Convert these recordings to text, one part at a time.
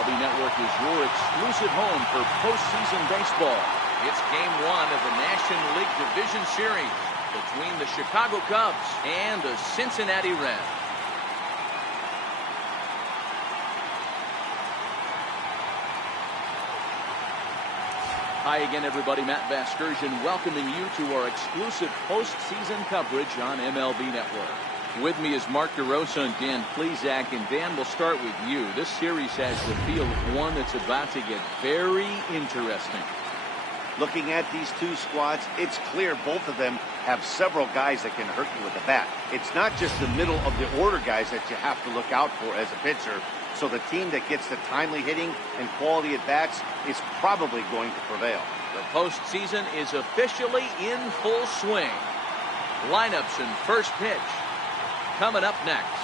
MLB Network is your exclusive home for postseason baseball. It's Game 1 of the National League Division Series between the Chicago Cubs and the Cincinnati Reds. Hi again, everybody. Matt Vasgersian welcoming you to our exclusive postseason coverage on MLB Network. With me is Mark DeRosa and Dan Plesac. And Dan, we'll start with you. This series has the feel of one that's about to get very interesting. Looking at these two squads, it's clear both of them have several guys that can hurt you with the bat. It's not just the middle of the order guys that you have to look out for as a pitcher. So the team that gets the timely hitting and quality at bats is probably going to prevail. The postseason is officially in full swing. Lineups and first pitch coming up next.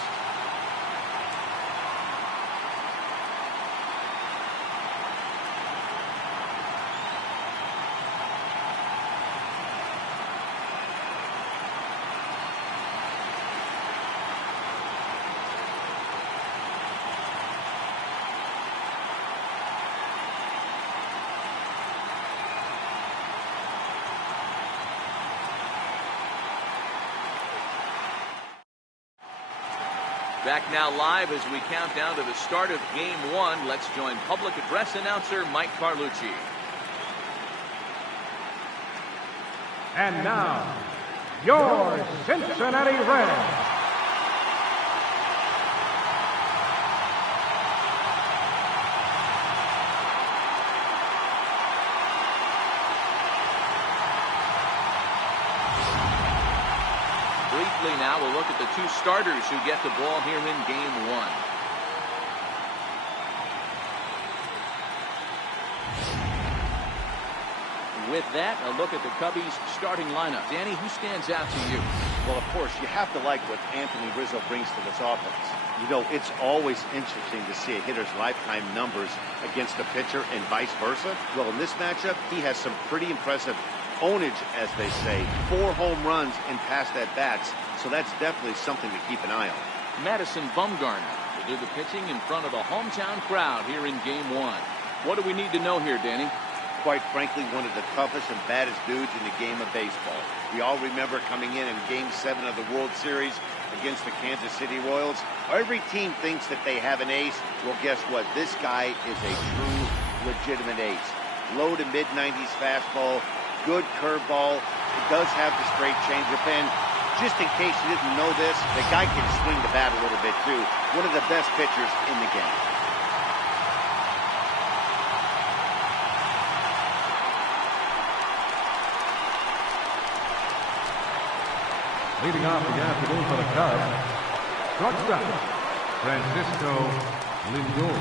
Back now live as we count down to the start of Game 1. Let's join public address announcer Mike Carlucci. And now, your Cincinnati Reds. Briefly now, we'll look at the two starters who get the ball here in Game 1. With that, a look at the Cubbies' starting lineup. Danny, who stands out to you? Well, of course, you have to like what Anthony Rizzo brings to this offense. You know, it's always interesting to see a hitter's lifetime numbers against a pitcher and vice versa. Well, in this matchup, he has some pretty impressive ownage, as they say. 4 home runs in past at-bats, so that's definitely something to keep an eye on. Madison Bumgarner will do the pitching in front of a hometown crowd here in Game 1. What do we need to know here, Danny? Quite frankly, one of the toughest and baddest dudes in the game of baseball. We all remember coming in Game 7 of the World Series against the Kansas City Royals. Every team thinks that they have an ace. Well, guess what? This guy is a true, legitimate ace. Low to mid-90s fastball, good curveball. It does have the straight changeup in. Just in case you didn't know this, the guy can swing the bat a little bit too. One of the best pitchers in the game. Leading off the afternoon for the Cubs, shortstop, Francisco Lindor.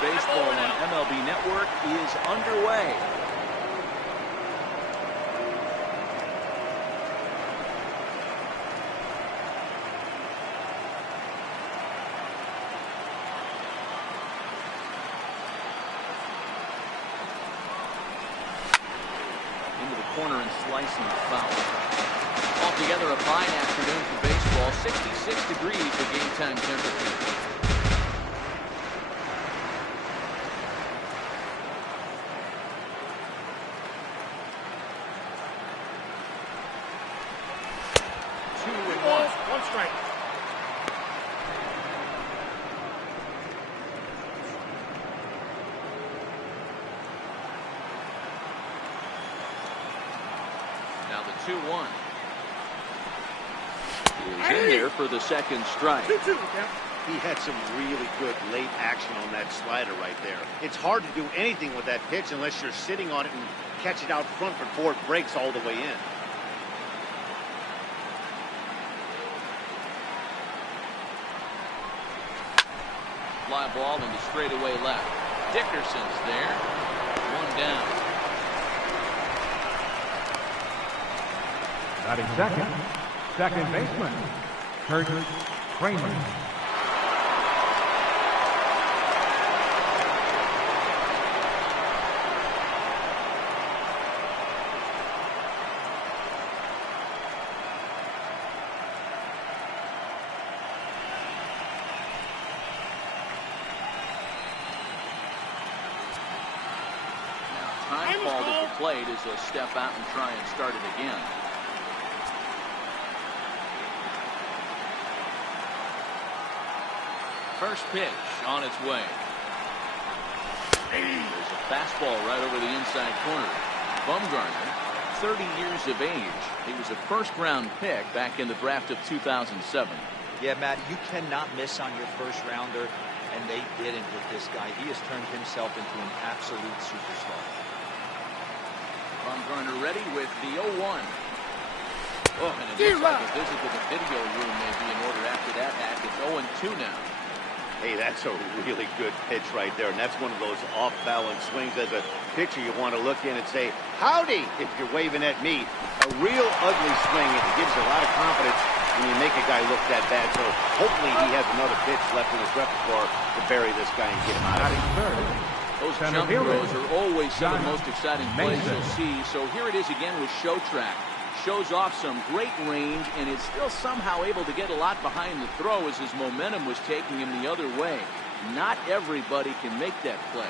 Baseball on MLB Network is underway. Into the corner and slicing foul. Altogether a fine afternoon for baseball. 66 degrees the game time temperature. One strike. Now the 2-1 is in there for the second strike. 2-2. He had some really good late action on that slider right there. It's hard to do anything with that pitch unless you're sitting on it and catch it out front before it breaks all the way in. Fly ball into straightaway left. Dickerson's there. One down. Batting second baseman, Kurt Kramer. Time called at the plate as he'll step out and try and start it again. First pitch on its way. There's a fastball right over the inside corner. Bumgarner, 30 years of age. He was a first-round pick back in the draft of 2007. Yeah, Matt, you cannot miss on your first rounder, and they didn't with this guy. He has turned himself into an absolute superstar. Bumgarner ready with the 0-1. Oh, and it looks like a visit to the video room may be in order after that hack. It's 0-2 now. Hey, that's a really good pitch right there, and that's one of those off-balance swings. As a pitcher, you want to look in and say, howdy, if you're waving at me. A real ugly swing, and it gives you a lot of confidence when you make a guy look that bad. So hopefully he has another pitch left in his repertoire to bury this guy and get him out of it. Those jump throws are always some of the most exciting plays you'll see. So here it is again with Showtrack. Shows off some great range and is still somehow able to get a lot behind the throw as his momentum was taking him the other way. Not everybody can make that play.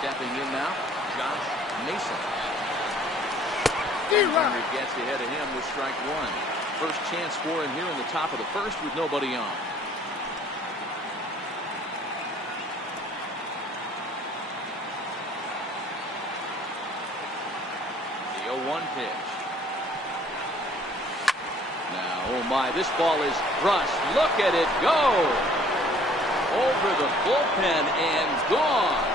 Stepping in now, Josh Mason. Bumgarner gets ahead of him with strike one. First chance for him here in the top of the first with nobody on. The 0-1 pitch. Now, oh my, this ball is crushed. Look at it go. Over the bullpen and gone.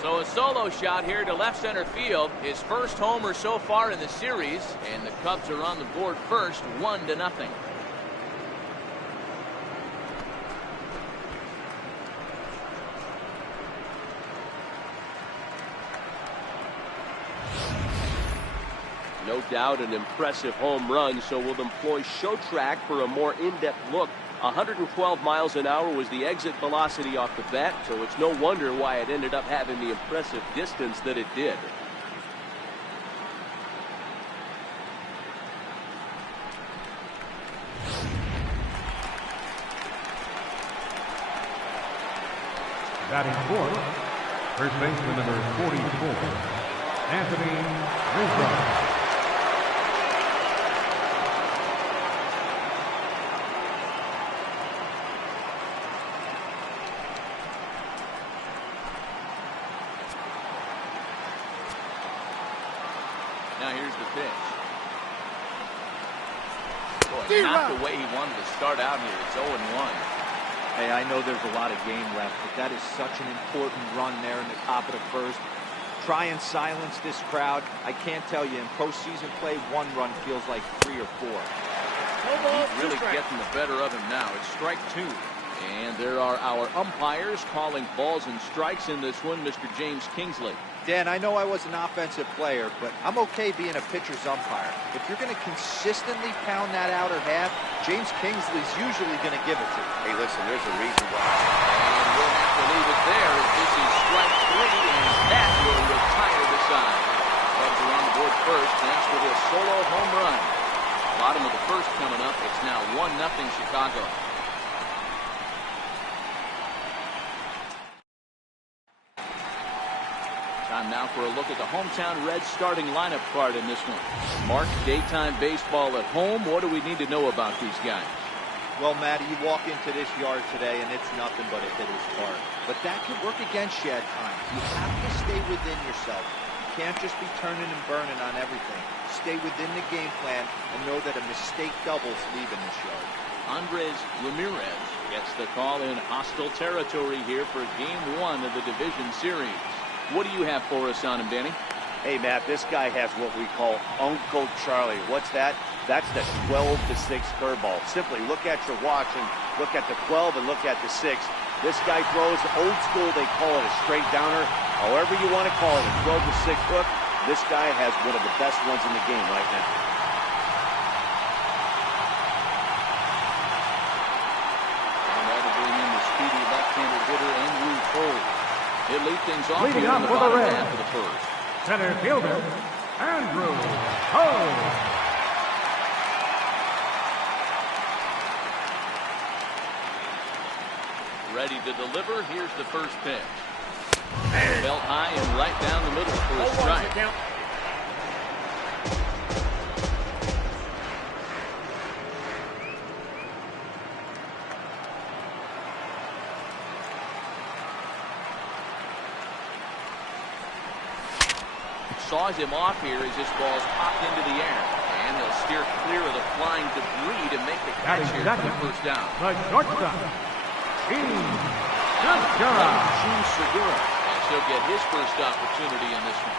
So a solo shot here to left center field. His first homer so far in the series, and the Cubs are on the board first, 1-0. No doubt an impressive home run, so we'll employ Showtrack for a more in-depth look. 112 miles an hour was the exit velocity off the bat, so it's no wonder why it ended up having the impressive distance that it did. Batting fourth, first baseman number 44, Anthony Rizzo. Now here's the pitch. Boy, not the way he wanted to start out here. It's 0-1. Hey, I know there's a lot of game left, but that is such an important run there in the top of the first. Try and silence this crowd. I can't tell you, in postseason play, one run feels like 3 or 4. He's really getting the better of him now. It's strike 2. And there are our umpires calling balls and strikes in this one, Mr. James Kingsley. Dan, I know I was an offensive player, but I'm okay being a pitcher's umpire. If you're going to consistently pound that outer half, James Kingsley's usually going to give it to you. Hey, listen, there's a reason why. And we'll have to leave it there as this is strike 3, and that will retire the side. Cubs are on the board first thanks to this solo home run. Bottom of the first coming up. It's now 1-0 Chicago. Time now for a look at the hometown Reds starting lineup card in this one. Mark, daytime baseball at home. What do we need to know about these guys? Well, Matty, you walk into this yard today and it's nothing but a hitter's park. But that can work against you at times. You have to stay within yourself. You can't just be turning and burning on everything. Stay within the game plan and know that a mistake doubles leaving this yard. Andres Ramirez gets the call in hostile territory here for Game 1 of the division series. What do you have for us on him, Danny? Hey, Matt, this guy has what we call Uncle Charlie. What's that? That's the 12-6 curveball. Simply look at your watch and look at the 12 and look at the 6. This guy throws old school. They call it a straight downer. However you want to call it, a 12-6 hook. This guy has one of the best ones in the game right now. And that'll bring in the speedy left-handed hitter, Andrew Cole. He'll lead things off Leading here in up the for the bottom Reds, half of the first. center fielder, Andrew Cole. Ready to deliver. Here's the first pitch. Belt high and right down the middle for a strike. Saws him off here as this ball's popped into the air. And they'll steer clear of the flying debris to make the catch here for the first down. The shortstop, Segura. And he'll get his first opportunity in this one.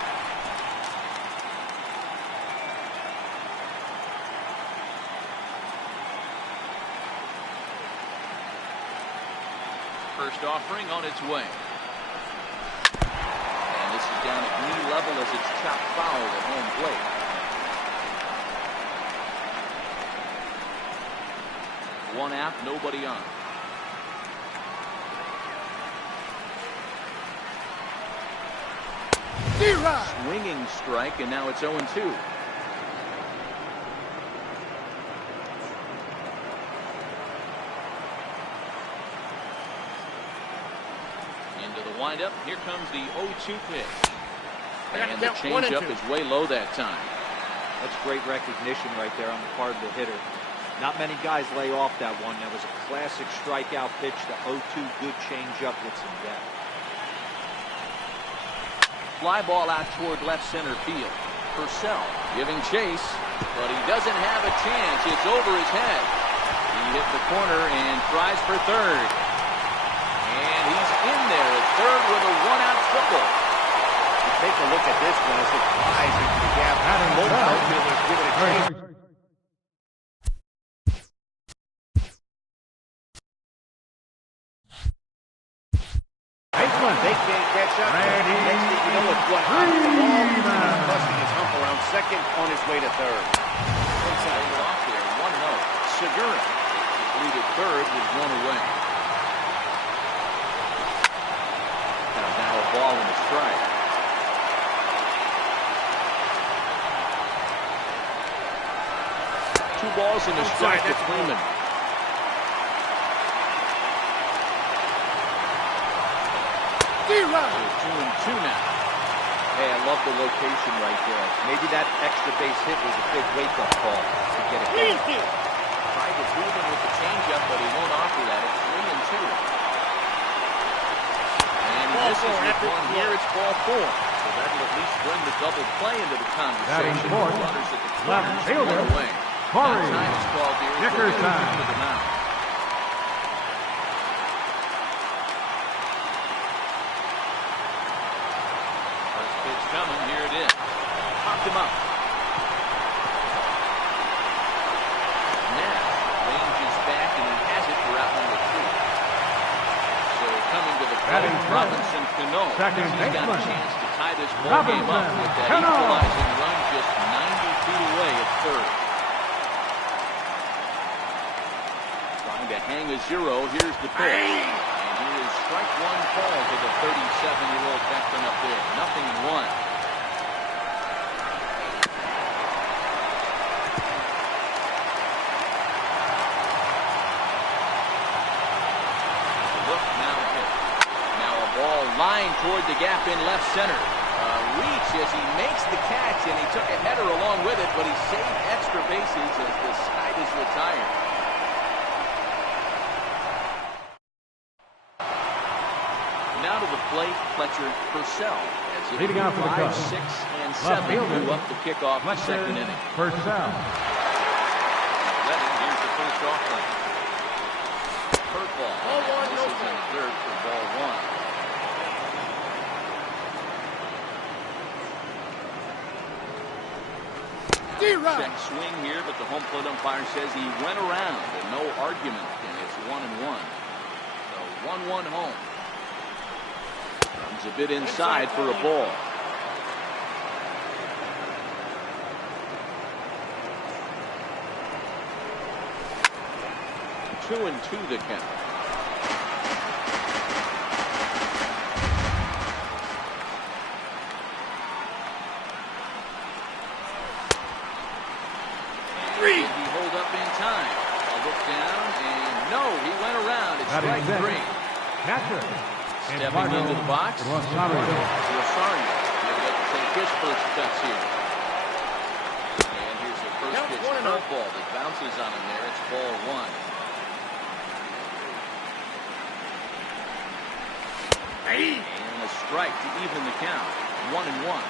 First offering on its way. And this is down at knee level as it's chopped foul at home plate. One out, nobody on. Swinging strike, and now it's 0-2. Into the windup. Here comes the 0-2 pitch. And the changeup is way low that time. That's great recognition right there on the part of the hitter. Not many guys lay off that one. That was a classic strikeout pitch. The 0-2 good changeup with some depth. Fly ball out toward left center field. Purcell giving chase, but he doesn't have a chance. It's over his head. He hit the corner and tries for third. And he's in there at third with a one-out triple. Take a look at this one as it flies into the gap. Both outfielders give it a chance. They can't catch up. Next thing you know, it's one out the ball. He's busting his hump around second on his way to third. Inside off there, 1-0. Segura lead at third with one away. Now a ball and a strike. Two balls and a strike to Freeman. So 2-2 now. Hey, I love the location right there. Maybe that extra base hit was a big wake-up call to get it going. Tried to move him with the changeup, but he won't offer that. It's 3-2. And he misses with one here. It's ball four. So that'll at least bring the double play into the conversation. Runners at the corners, one away. Corey. Time is called here. Dickerson. To the mound. First pitch coming. Here it is. Popped him up. Nash ranges back and he has it for out number 2. So coming to the plate, Robinson Cano. He's got a chance to tie this ball game up with that equalizing run just 90 feet away at third. To hang a zero. Here's the pitch. And here is strike one call to the 37-year-old veteran up there. 0-1. Look now hit. Now a ball lined toward the gap in left center. Reach as he makes the catch, and he took a header along with it, but he saved extra bases as the side is retired. Now to the plate, Fletcher Purcell. As it leading off for the 5, Cubs, 6, and 7 move up to kick off the second inning. Purcell. Here's the first offering. Curveball. This is in third for ball one. Check swing here, but the home plate umpire says he went around and no argument, and it's 1-1. So 1-1 home. Comes a bit inside for a ball. 2-2 the count. He hold up in time. A look down, and no, he went around. It's strike 3. Catcher. Stepping into the box. Rosario. He'll get to take his first cuts here. And here's the first pitch curveball that bounces on him there. It's ball 1. And a strike to even the count. 1-1.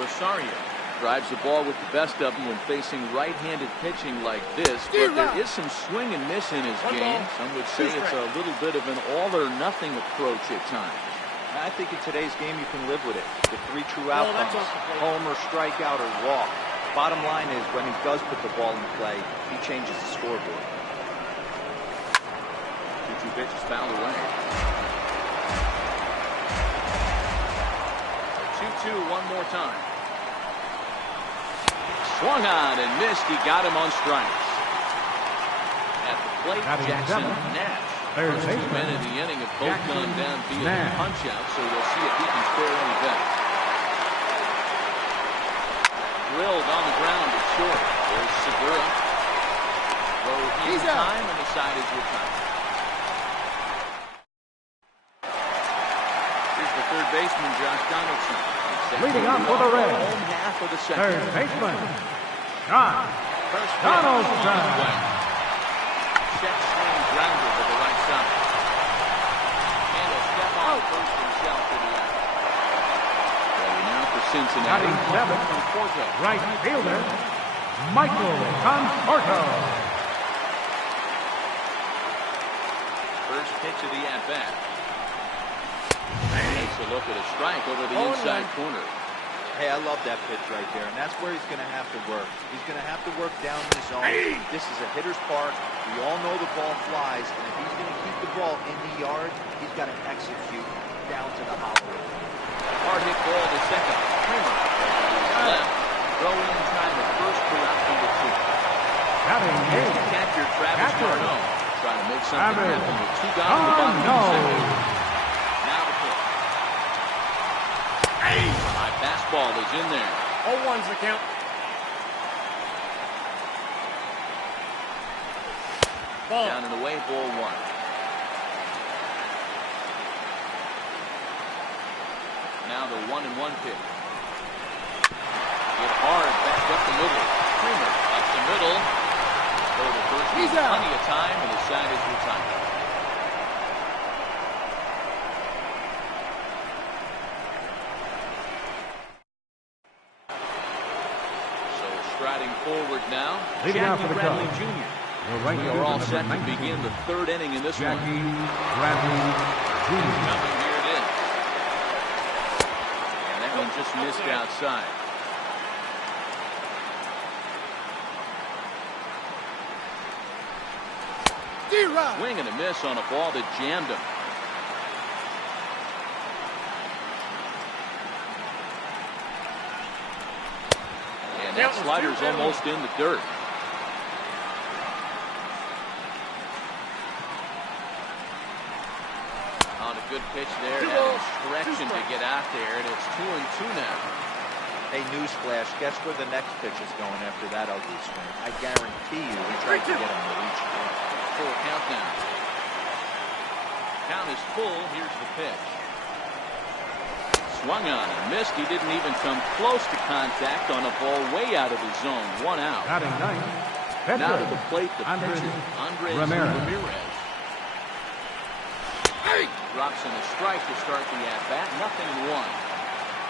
Rosario drives the ball with the best of them when facing right-handed pitching like this, but there is some swing and miss in his game. Some would say it's a little bit of an all-or-nothing approach at times. I think in today's game you can live with it. The 3 true outcomes, homer, strikeout, or walk. Bottom line is when he does put the ball in play, he changes the scoreboard. 2-2 pitch is fouled away. 2-2 one more time. Swung on and missed. He got him on strikes. At the plate, Jackson Nash. First 2 men of the inning have both gone down via punch-out, so we'll see if he can spare any better. Drilled on the ground at short. There's Segura. Throw in time, and the side is retired. Here's the third baseman, Josh Donaldson. Leading up for the Reds. Home half of the second. Third baseman, Josh Donaldson. Check swing grounder to the right side. And he'll step on first himself to the out. Ready now for Cincinnati. Right fielder, Michael Conforto. First pitch of the at-bat. Takes a look at a strike over the inside corner. Hey, I love that pitch right there, and that's where he's going to have to work. He's going to have to work down the zone. This is a hitter's park. We all know the ball flies, and if he's going to keep the ball in the yard, he's got to execute down to the hollow. Hard hit ball to second. Kramer left. Throw in time at first for out number 2. Catcher Travis Garneau trying to make something happen with 2 guys in the bottom of the second. Now the pitch. High fastball is in there. 0-1's the count. Ball. Down and away, ball 1. Now the 1-1 pitch. Hit hard, back up the middle. Kramer up the middle. Go to first. He's out. Plenty of time, and his side is retired. Striding forward now, Jackie Bradley Jr. We are all set to begin the 3rd inning in this one. Bradley Jr. Coming, here it is. And that one just missed outside. Swing and a miss on a ball that jammed him. And that slider's almost in the dirt. On a good pitch there, having stretching to get out there, and it's 2-2 now. Hey, newsflash, guess where the next pitch is going after that ugly swing? I guarantee you he tried to get him to reach it. Full countdown. Count is full. Here's the pitch. Swung on and missed. He didn't even come close to contact on a ball way out of his zone. 1 out. Now to the plate, the pitcher, Andres Ramirez. Drops in a strike to start the at-bat. 0-1.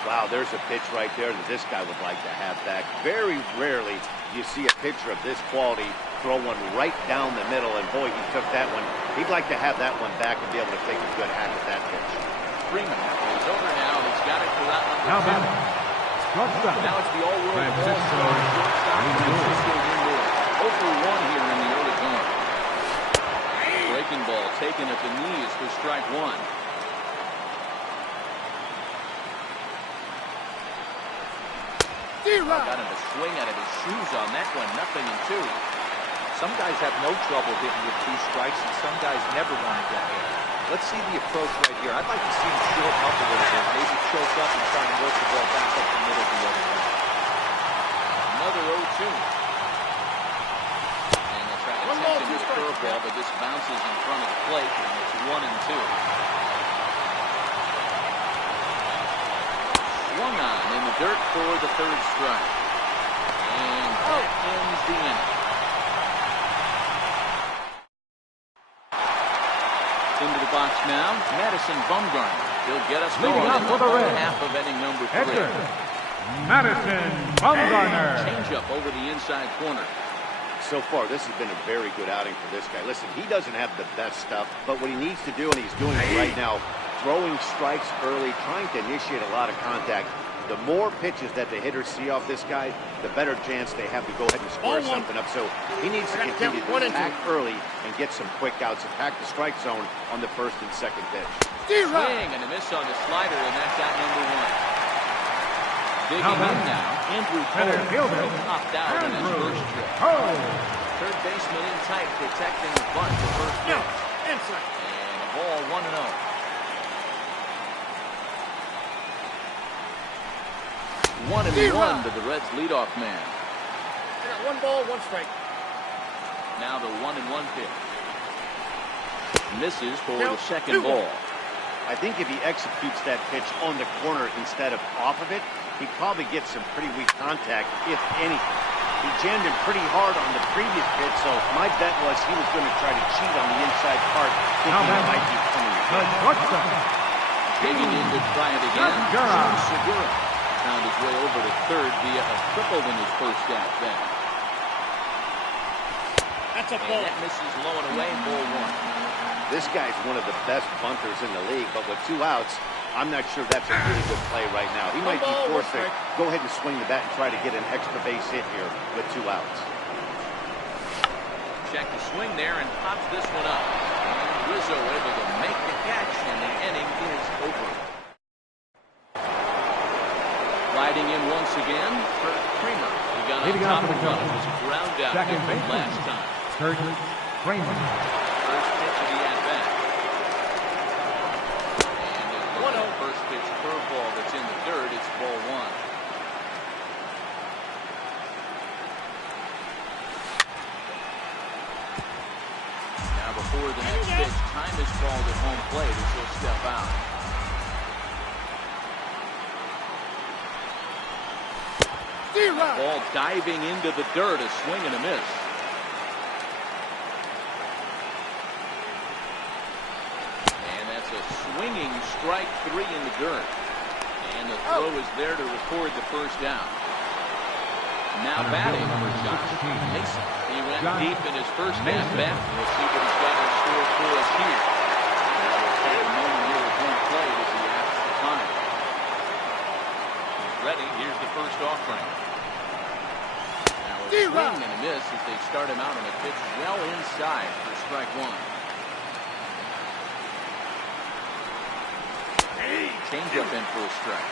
Wow, there's a pitch right there that this guy would like to have back. Very rarely do you see a pitcher of this quality throw one right down the middle, and boy, he took that one. He'd like to have that one back and be able to take a good hack at that pitch. Freeman is over now. He's got it for out number 2. Now it's the all-world ball star, shortstop Francisco Lindor. 0-for-1 here in the early going. Breaking breaking ball taken at the knees for strike one. Got him to swing out of his shoes on that one. 0-2. Some guys have no trouble hitting with 2 strikes, and some guys never want to get hit. Let's see the approach right here. I'd like to see him shorten up a little bit, maybe choke up and try and work the ball back up the middle the other way. Another 0-2. And they'll try to attempt him with a curveball, but this bounces in front of the plate, and it's 1-2. Swung on in the dirt for the 3rd strike. And that ends the inning. Into the box now, Madison Bumgarner. He'll get us going in the half of inning number 3. Madison Bumgarner. Changeup over the inside corner. So far, this has been a very good outing for this guy. Listen, he doesn't have the best stuff, but what he needs to do, and he's doing it right now, throwing strikes early, trying to initiate a lot of contact. The more pitches that the hitters see off this guy, the better chance they have to go ahead and square something up. So he needs to continue to attack early and get some quick outs, attack the strike zone on the 1st and 2nd pitch. Swing and a miss on the slider, and that's out number 1. Digging in now, Andrew Cole. He'll opt out on his first trip. 3rd baseman in tight, protecting the bunt for first pitch. And a ball 1-0. 1-1 to the Reds' leadoff man. I got 1 ball, 1 strike. Now the 1-1 pitch. Misses for the 2nd ball. I think if he executes that pitch on the corner instead of off of it, he'd probably get some pretty weak contact, if anything. He jammed him pretty hard on the previous pitch, so my bet was he was going to try to cheat on the inside part, thinking it might be coming again. Digging in to try it again. Segura found his way over to 3rd via a triple in his first at-bat. That's a ball. That misses low and away, ball 1. This guy's one of the best bunters in the league, but with 2 outs, I'm not sure that's a really good play right now. He might be forced to go ahead and swing the bat and try to get an extra base hit here with 2 outs. Check the swing there and pops this one up. And Rizzo able to make the catch, and the inning is over. Sliding in once again, Kurt Kramer. He got on top of the run. It was a ground out from last time. Kurt Kramer. First pitch of the at-bat. And a 1-0 first pitch curveball that's in the dirt. It's ball 1. Now before the next pitch, time is called at home plate as he'll step out. Ball diving into the dirt, a swing and a miss. And that's a swinging strike 3 in the dirt. And the throw is there to record the first down. Now batting, Josh Mason. He went deep in his first at-bat. We'll see what he's got in store for us here. Now we'll take a moment here at home plate as he asks the time. He's ready. Here's the first offering. Swing and a miss as they start him out on a pitch well inside for strike 1. Change up in for a strike.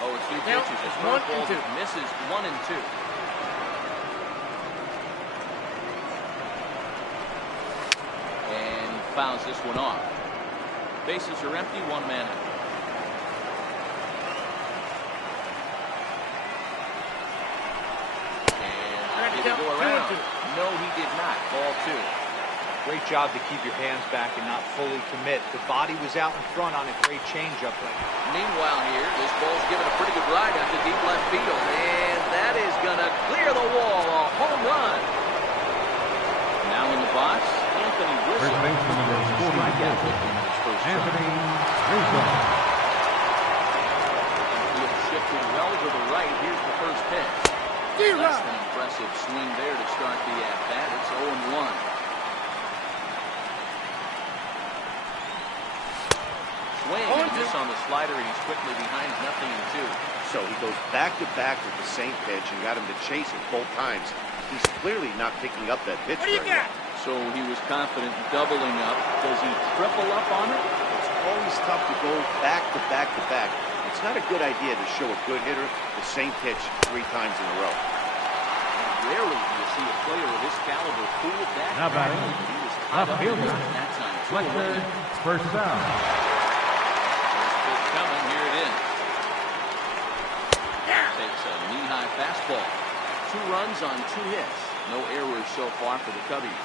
Oh, it's 2 pitches. It's 1 and 2. Misses 1 and 2. And fouls this one off. Bases are empty, 1 man out. And did he go around? No, he did not. Ball 2. Great job to keep your hands back and not fully commit. The body was out in front on a great changeup right now. Meanwhile here, this ball's given a pretty good ride out to deep left field. And that is going to clear the wall. A home run. Now in the box, Anthony Rizzo. First baseman number 44. Anthony Rizzo. Field shifted well to the right. Here's the first pitch. Less than impressive swing there to start the at-bat. It's 0-1. Swing and miss on the slider, and he's quickly behind 0-2. so. He goes back-to-back with the same pitch and got him to chase it both times. He's clearly not picking up that pitch very well. So he was confident doubling up. Does he triple up on it? It's always tough to go back-to-back-to-back. It's not a good idea to show a good hitter the same pitch 3 times in a row. Rarely do you see a player of this caliber pull that. Now batting, He was hot up fielder, that time. Fletcher, first down. First pitch coming. Here it is. Takes a knee-high fastball. 2 runs on 2 hits. No errors so far for the Cubbies.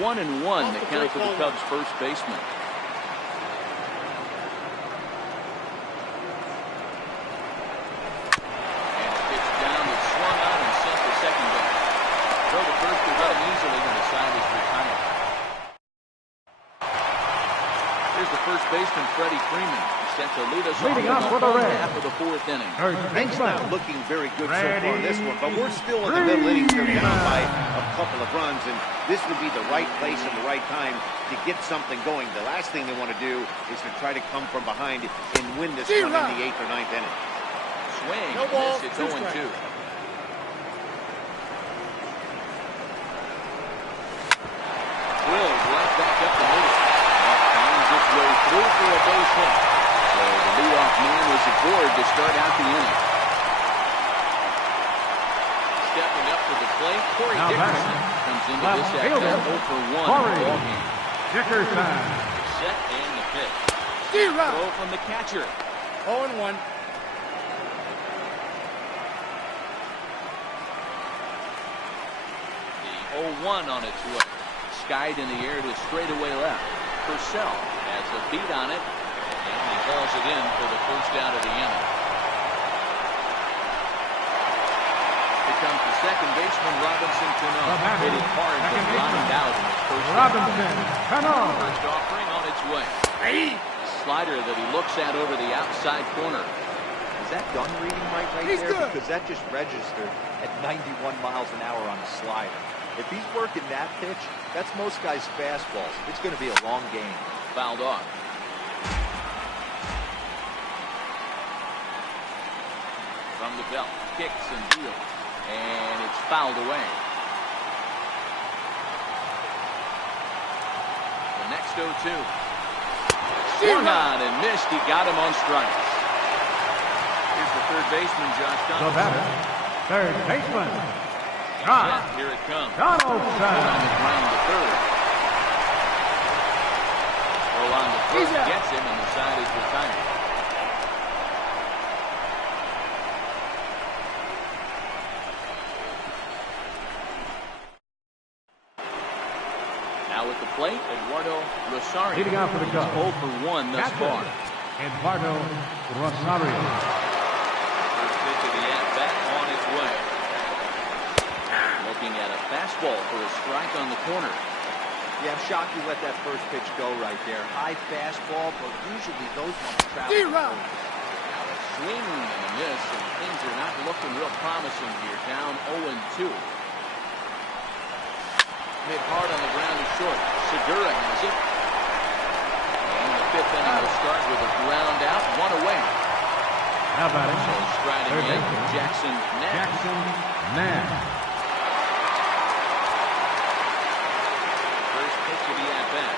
1-1 the count for the Cubs first baseman. And a pitch down that swung on and sent to second base. Throw to first to run easily and the side is retired. Here's the first baseman, Freddie Freeman. Set to lead us Leading off off in for the the Reds. half of the 4th inning. Things not looking very good so far in this one, but we're still in the middle innings. They're down by a couple of runs, and this would be the right place and the right time to get something going. The last thing they want to do is to try to come from behind and win this one in the 8th or 9th inning. Swing. No ball, It's 2 0-2. strikes. Drilled right back up the middle. That finds its way through for a base hit. So the leadoff man was aboard to start out the inning. Stepping up to the plate, Corey Now Dickerson batting, comes into left this at fielder, 0 for 1 Corey ballgame. Dickerson. Set and the pitch. Zero. Throw from the catcher. 0-1. The 0-1 on its way. Skied in the air to straightaway left. Purcell has a beat on it, and he hauls it in for the first out of the inning. Here comes the second baseman, Robinson Cano. Hit it hard, but lined out in his first Robinson Cano. First offering on its way. Slider that he looks at over the outside corner. Is that gun reading right He's there? good. Because that just registered at 91 miles an hour on a slider. If he's working that pitch, that's most guys' fastballs. It's going to be a long game. Fouled off. From the belt, kicks and deals, and it's fouled away. The next 0-2. Swung on and missed. He got him on strikes. Here's the third baseman, Josh The Donaldson. batter, third baseman, Josh Here it comes. Donaldson. On the ground to third. Throw on to first, gets him, and the side is retired. Now at the plate, Eduardo Rosario. Leading off for the Cubs. 0 for 1 thus Catcher, far. Eduardo Rosario. First pitch of the at-bat on its way. Looking at a fastball for a strike on the corner. Yeah, I'm shocked you let that first pitch go right there. High fastball, but usually those ones travel. Zero. Now a swing and a miss, and things are not looking real promising here. Down 0-2. Hit hard on the ground to short. Segura has it. And the 5th inning will start with a ground out, 1 away. Now batting, So striding third in, baseman, Jackson Nash. Jackson Nash. First pitch of the at-bat.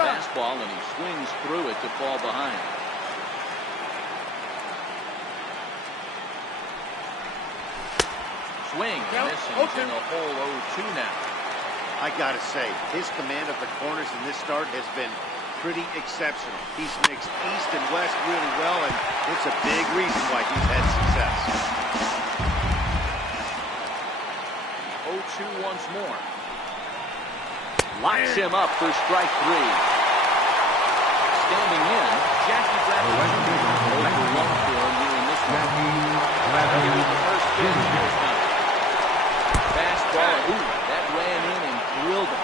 Fastball, and he swings through it to fall behind. Swing, and Count, this is 0-2. in a hole 0-2 now. I got to say, his command of the corners in this start has been pretty exceptional. He's mixed east and west really well, and it's a big reason why he's had success. 0-2 once more. Locks him up for strike 3. Standing in, Jackie Bradley. 0 for 1 for him here in this one. Here's the first pitch. Here it comes. Fastball. Ooh, that ran in and drilled him.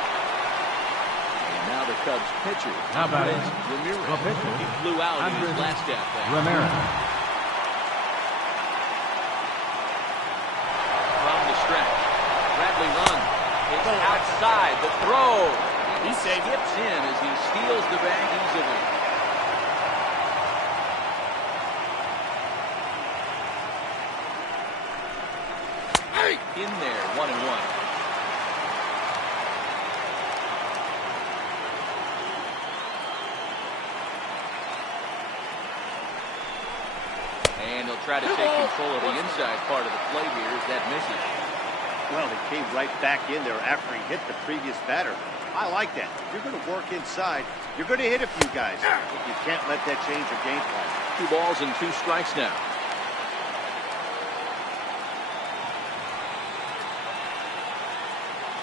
And now the Cubs pitcher, How about it? Ramirez. The pitcher, He flew out in his Andres last at-bat. Ramirez. From the stretch. Bradley runs. It's outside. The throw. He skips in as he steals the bag easily. In there, 1-1. And he'll try to take control of the inside part of the plate here as that misses. Well, he came right back in there after he hit the previous batter. I like that. If you're going to work inside, you're going to hit a few guys. But you can't let that change your game plan. 2 balls and 2 strikes now.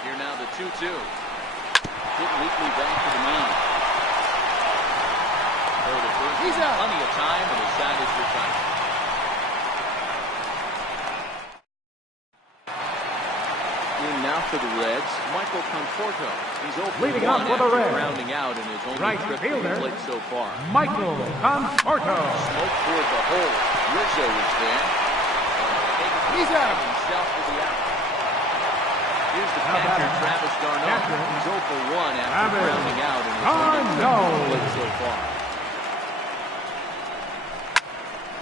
Here now the 2-2. Hit weakly back to the mound. He's out. Plenty of time, and his side is retired. In now for the Reds, Michael Conforto. He's leading up for the Reds, rounding out in his only right trip to the plate so far. Michael Conforto. Smoke toward the hole. Rizzo is there. He's out. Himself to the out. Here's the catcher, Travis Darno. He's 0 for 1 after rounding out in his only trip to the plate so far.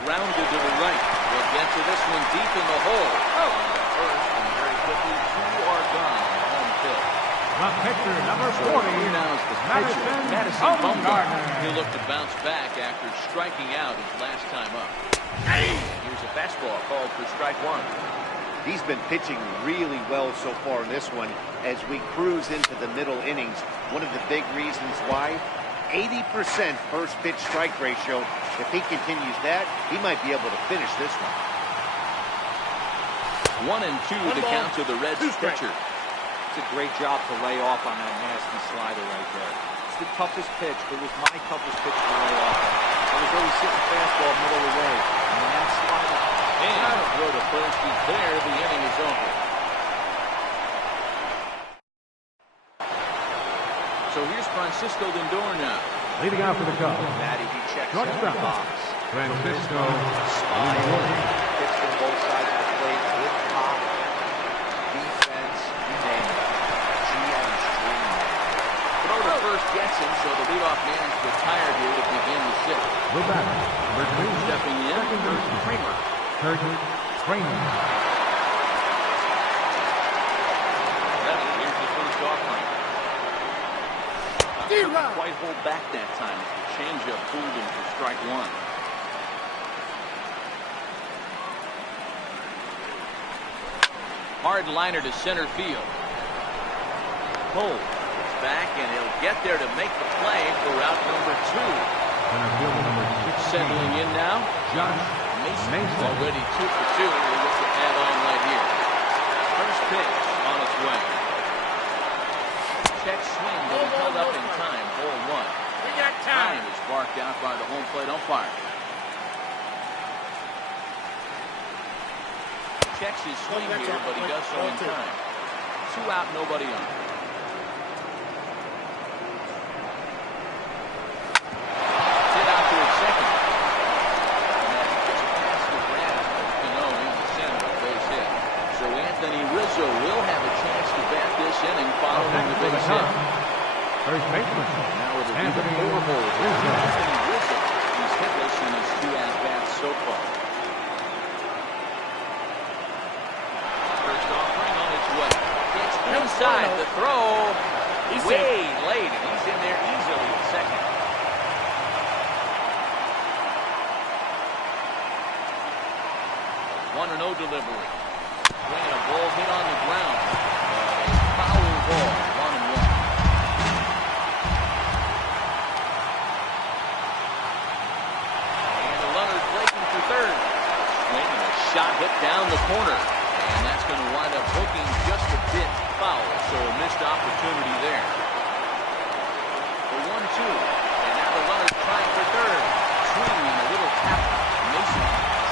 Rounded to the right. We'll get to this one deep in the hole. First, and very quickly, 2 are gone on home field. The pitcher, number 40. Here now is the pitcher, Madison Bumgarner. He'll look to bounce back after striking out his last time up. Here's a fastball called for strike 1. He's been pitching really well so far in this one as we cruise into the middle innings. One of the big reasons why, 80% first pitch strike ratio. If he continues that, he might be able to finish this one. 1-2 the count to the Reds pitcher. It's a great job to lay off on that nasty slider right there. It's the toughest pitch. It was my toughest pitch to lay off on. I was always sitting fastball middle of the way. And when that slider... And throw to first, he's there. The inning is over. So here's Francisco Lindor now. Leading out for the Cubs, Matty, he checks Short every stop. box. Francisco Lindor. Hits from both sides of the plate. With pop. Defense. You name it. GM's dream. Throw to first gets him, so the leadoff man's retired here to begin the 6th. The batter, number 2. Stepping in, Kurt Kramer. Kurt Kramer. Here's the first offering. Couldn't quite hold back that time as the changeup fooled him for strike 1. Hard liner to center field. Cole is back, and he'll get there to make the play for route number 2. Center fielder number 16. Settling in now, Josh Mason. Already 2 for 2. We'll look to add on right here. First pitch on its way. Check swing, but he held up in time. 0-1. We got time. Time is barked out by the home plate umpire. Checks his swing here, but he does so in time. 2 out, nobody on. Hit out towards second. And that's just past the grass of Cano into center, a base hit. So Anthony Rizzo will have a chance to bat this inning following the base hit. First baseman. Now it'll be the Anthony 4 hole. Rizzo. Anthony Rizzo. He's hitless in his 2 at-bats so far. First offering on its way. It's inside the throw. He's way late, and he's in there easily at second. One or no delivery. Swinging a ball hit on the ground. A foul ball. 1-1. And the runner's breaking for third. Swing and a shot hit down the corner. And that's going to wind up hooking just a bit foul. So a missed opportunity there. The 1-2. And now the runner's trying for third. Swing and a little tap. Mason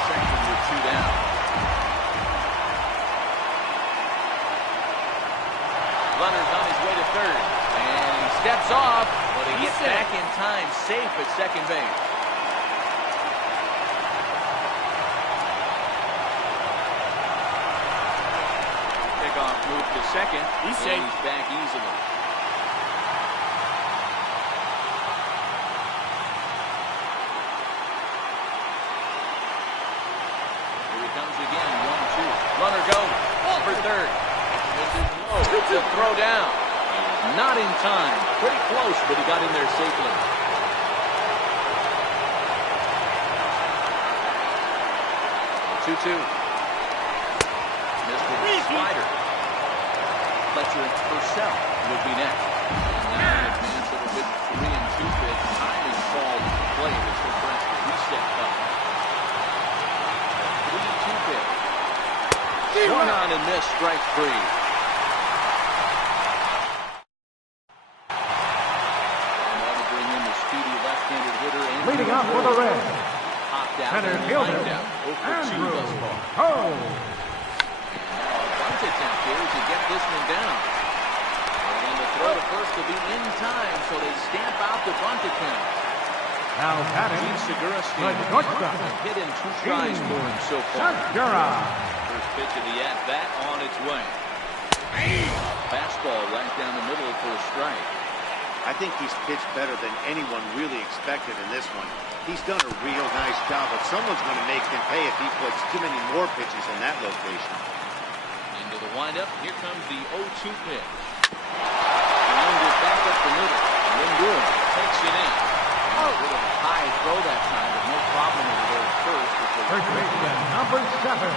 second with 2 down. Runner's on his way to third. And he steps off, but he gets back in time, safe at second base. Pickoff move to second. He's safe. He's back easily. Here he comes again. 1-2. Runner goes. Heading for third. This is low. It's a throw down. Not in time. Pretty close, but he got in there safely. 2-2. Missed with a slider. Fletcher and Purcell would be next. And now in advance of a good 3-2 pitch. Timing called play. This will press the reset button. 3-2 pitch. Swung on and missed. Strike three. Leading off for the Reds, center fielder, Andrew. Oh! Now a bunt attempt here to get this one down. And the throw to first will be in time, so they stamp out the bunt attempt. Now batting, Gene Segura hit in 2 tries for him so far. First pitch of the at-bat on its way. Fastball right down the middle for a strike. I think he's pitched better than anyone really expected in this one. He's done a real nice job, but someone's going to make him pay if he puts too many more pitches in that location. Into the windup, here comes the 0-2 pitch. Rounded back up the middle. Lindor takes it in. A bit of a high throw that time, but no problem over there at first. First baseman, number 7.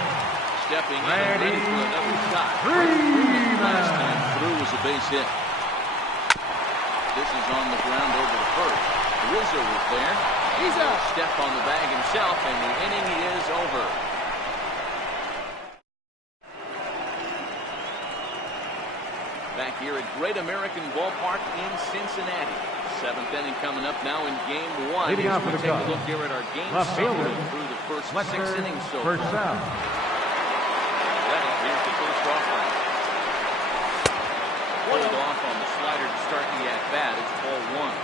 Stepping in and ready for another shot. Last time through was a base hit. This is on the ground over the first. Rizzo was there. He's a step on the bag himself, and the inning is over. Back here at Great American Ballpark in Cincinnati. 7th inning coming up now in Game 1. Leading off for the take a Cubs, look here at our game left fielder, through the first 6 innings so Purcell. far. Here's the first offering. Hold off on the slider to start the at-bat. It's ball 1.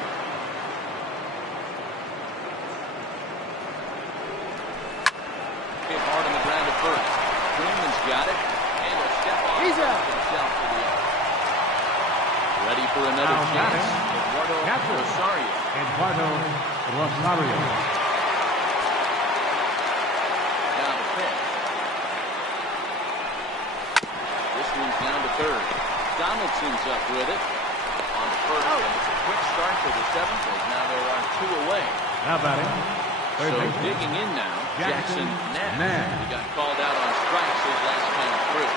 Hit hard on the ground at first. Freeman's got it. And a step on himself for the out. Ready for another Now chance. Eduardo Rosario. Now the pitch. This one's down to third. Donaldson's up with it on the first, and it's a quick start for the 7th, as now there are 2 away. Now batting, So digging in now, Jackson Nash. He got called out on strikes his last time through.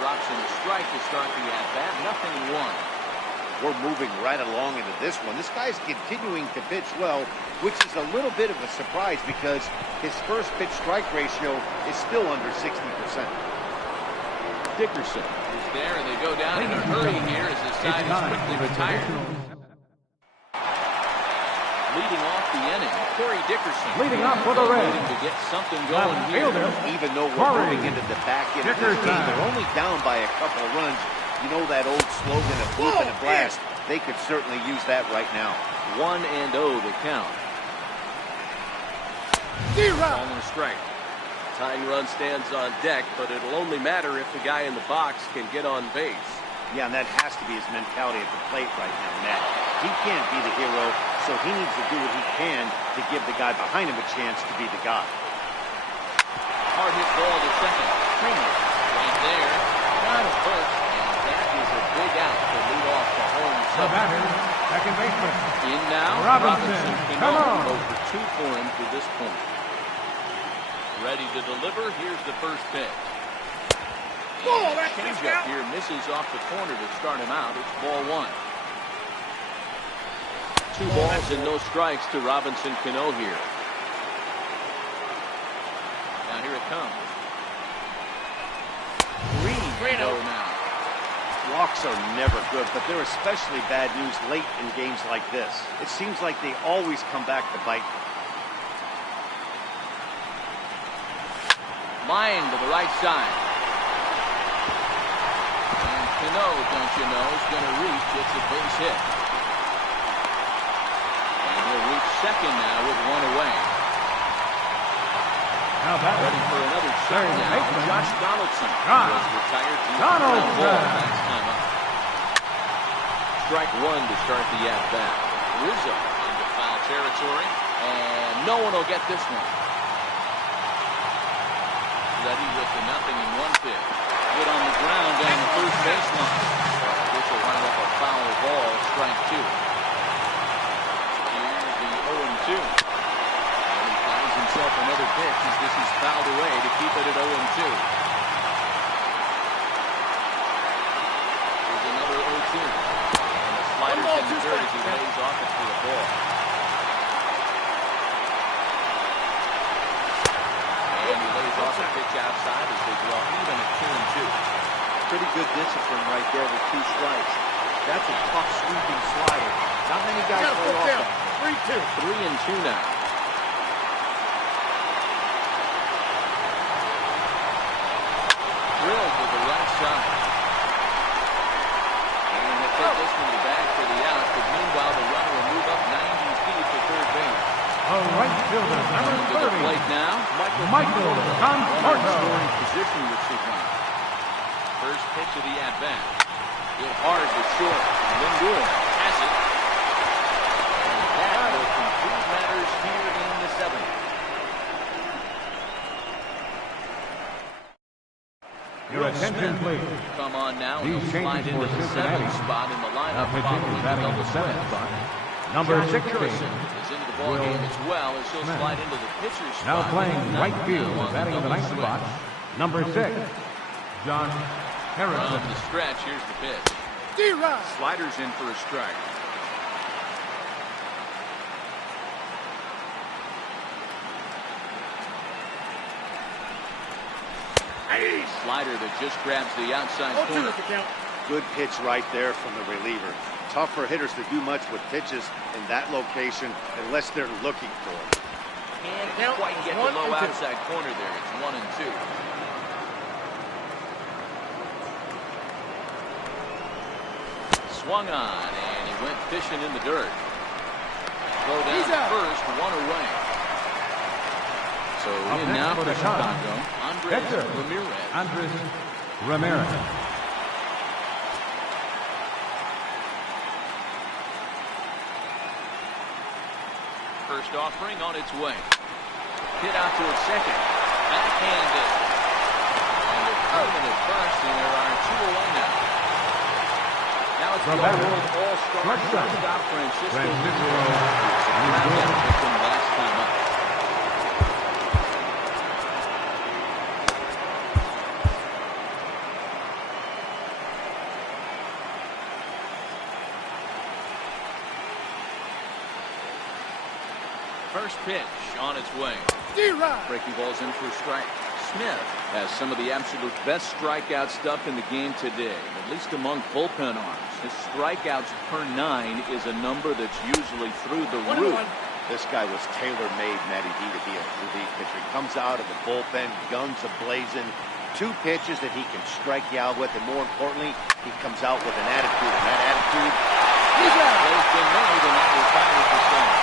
Drops in a strike to start the at-bat, 0-1. We're moving right along into this one. This guy's continuing to pitch well, which is a little bit of a surprise because his first pitch strike ratio is still under 60%. Dickerson is there, and they go down in a hurry here as his side is quickly retired. Leading off the inning, Corey Dickerson. Leading off for the Reds, to get something going here. Even though we're moving into the back end of this game, they're only down by a couple of runs. You know that old slogan of bloop and a blast. They could certainly use that right now. 1-0 the count. Ball and a strike. Tying run stands on deck, but it'll only matter if the guy in the box can get on base. Yeah, and that has to be his mentality at the plate right now, Matt. He can't be the hero, so he needs to do what he can to give the guy behind him a chance to be the guy. Hard hit ball to second. Freeman right there. Got it first, and that is a big out to lead off the home. the batter, second baseman. In now, Robinson. Come on. Over 2 for him to this point. Ready to deliver. Here's the first pitch. Changeup here misses off the corner to start him out. It's ball 1. 2 balls and no strikes to Robinson Cano here. Now here it comes. Green now. Walks are never good, but they're especially bad news late in games like this. It seems like they always come back to bite them. Line to the right side. And Cano, don't you know, is going to reach. It's a base hit. And he'll reach second now with 1 away. Now that Ready for another shot now. Josh Donaldson was retired to Donaldson. ball last time up. Strike 1 to start the at-bat. Rizzo into foul territory, and no one will get this one. ready with the 0-1 pitch. Hit on the ground down the first baseline. This will wind up a foul ball, strike 2. Here's the 0-2. And he finds himself another pitch as this is fouled away to keep it at 0-2. Here's another 0-2. And the slider's in the dirt as he lays off it for a ball. And he lays off a pitch outside as they draw even at 2-2. Pretty good discipline right there with 2 strikes. That's a tough sweeping slider. Not many guys lay off that. 3-2. 3-2 now. Drilled to the right side. And they take this one back for the out, but meanwhile the runner will move up 90 feet to third base. A right fielder, number To the 30. plate now, Michael Conforto. scoring position with Sigma. First pitch of the at-bat. Hit hard to short. Lindor has it. And that will conclude matters here in the 7th. Your attention, please. Come on now, and These he'll slide changes into for the Cincinnati. 7th spot in the lineup. Pitching Following is the batting in double the 7th swing. spot. Number Josh 16. Harrison is into the ball game as well as he'll Smith. slide into the pitcher's spot. Now playing right field, Now on batting in the double 9th swing. spot. Number 6. John Harrison. From the stretch, here's the pitch. Sliders in for a strike. Slider that just grabs the outside corner. Good pitch right there from the reliever. Tough for hitters to do much with pitches in that location unless they're looking for it. Can't quite get the low outside corner there. It's 1-2. Swung on, and he went fishing in the dirt. Throw down first, 1 away. So in next now for for the Cubs, Chicago, Andres Hector Ramirez. Andres Ramirez. First offering on its way. Hit out towards second. Backhanded. And they're coming at first, and there are 2 away now. Now it's the all-world all-star shortstop Francisco Lindor. That picked him last time up. First pitch on its way. Breaking balls in for a strike. Smith has some of the absolute best strikeout stuff in the game today, at least among bullpen arms. His strikeouts per 9 is a number that's usually through the roof. This guy was tailor-made, Matty D, to be a relief pitcher. He comes out of the bullpen, guns a-blazing. 2 pitches that he can strike you out with, and more importantly, he comes out with an attitude, and that attitude Has been made, and that will fire for strike.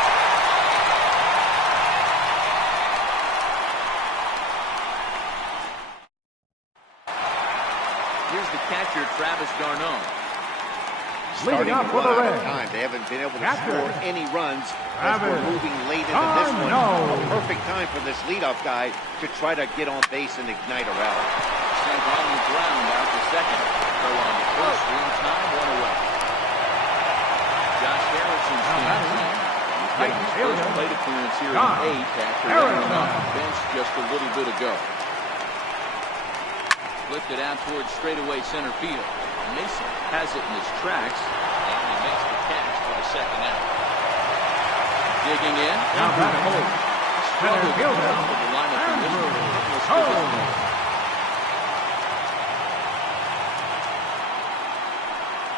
Here's the catcher, Travis d'Arnaud. starting Leading to up for run the out of Reds. time. They haven't been able to Catcher. score any runs as we're Travis moving late into this one. d'Arnaud. A perfect time for this leadoff guy to try to get on base and ignite a rally. Sent on the ground out to second. Throw on the first, in time, 1 away. Josh Harrison's team. Making his first plate appearance here in 8 after running off the bench just a little bit ago. Lifted out towards straightaway center field. Mason has it in his tracks, and he makes the catch for the second out. Digging in, Andrew Holt. Struggled at the top of the lineup in this one.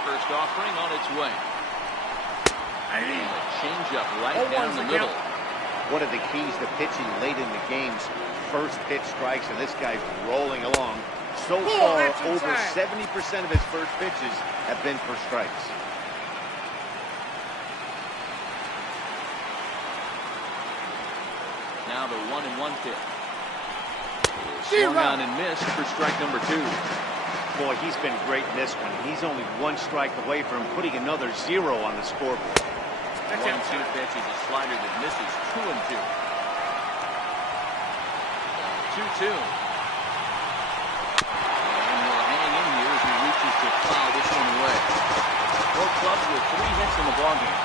First offering on its way. And a changeup right down the middle. One of the keys to pitching late in the games, first pitch strikes, and this guy's rolling along. So far, over 70% of his first pitches have been for strikes. Now the 1-1 pitch. Swung on and missed for strike number 2. Boy, he's been great in this one. He's only 1 strike away from putting another 0 on the scoreboard. 1-2 pitch is a slider that misses 2-2. 2-2. foul this one away. Both clubs with 3 hits in the ballgame.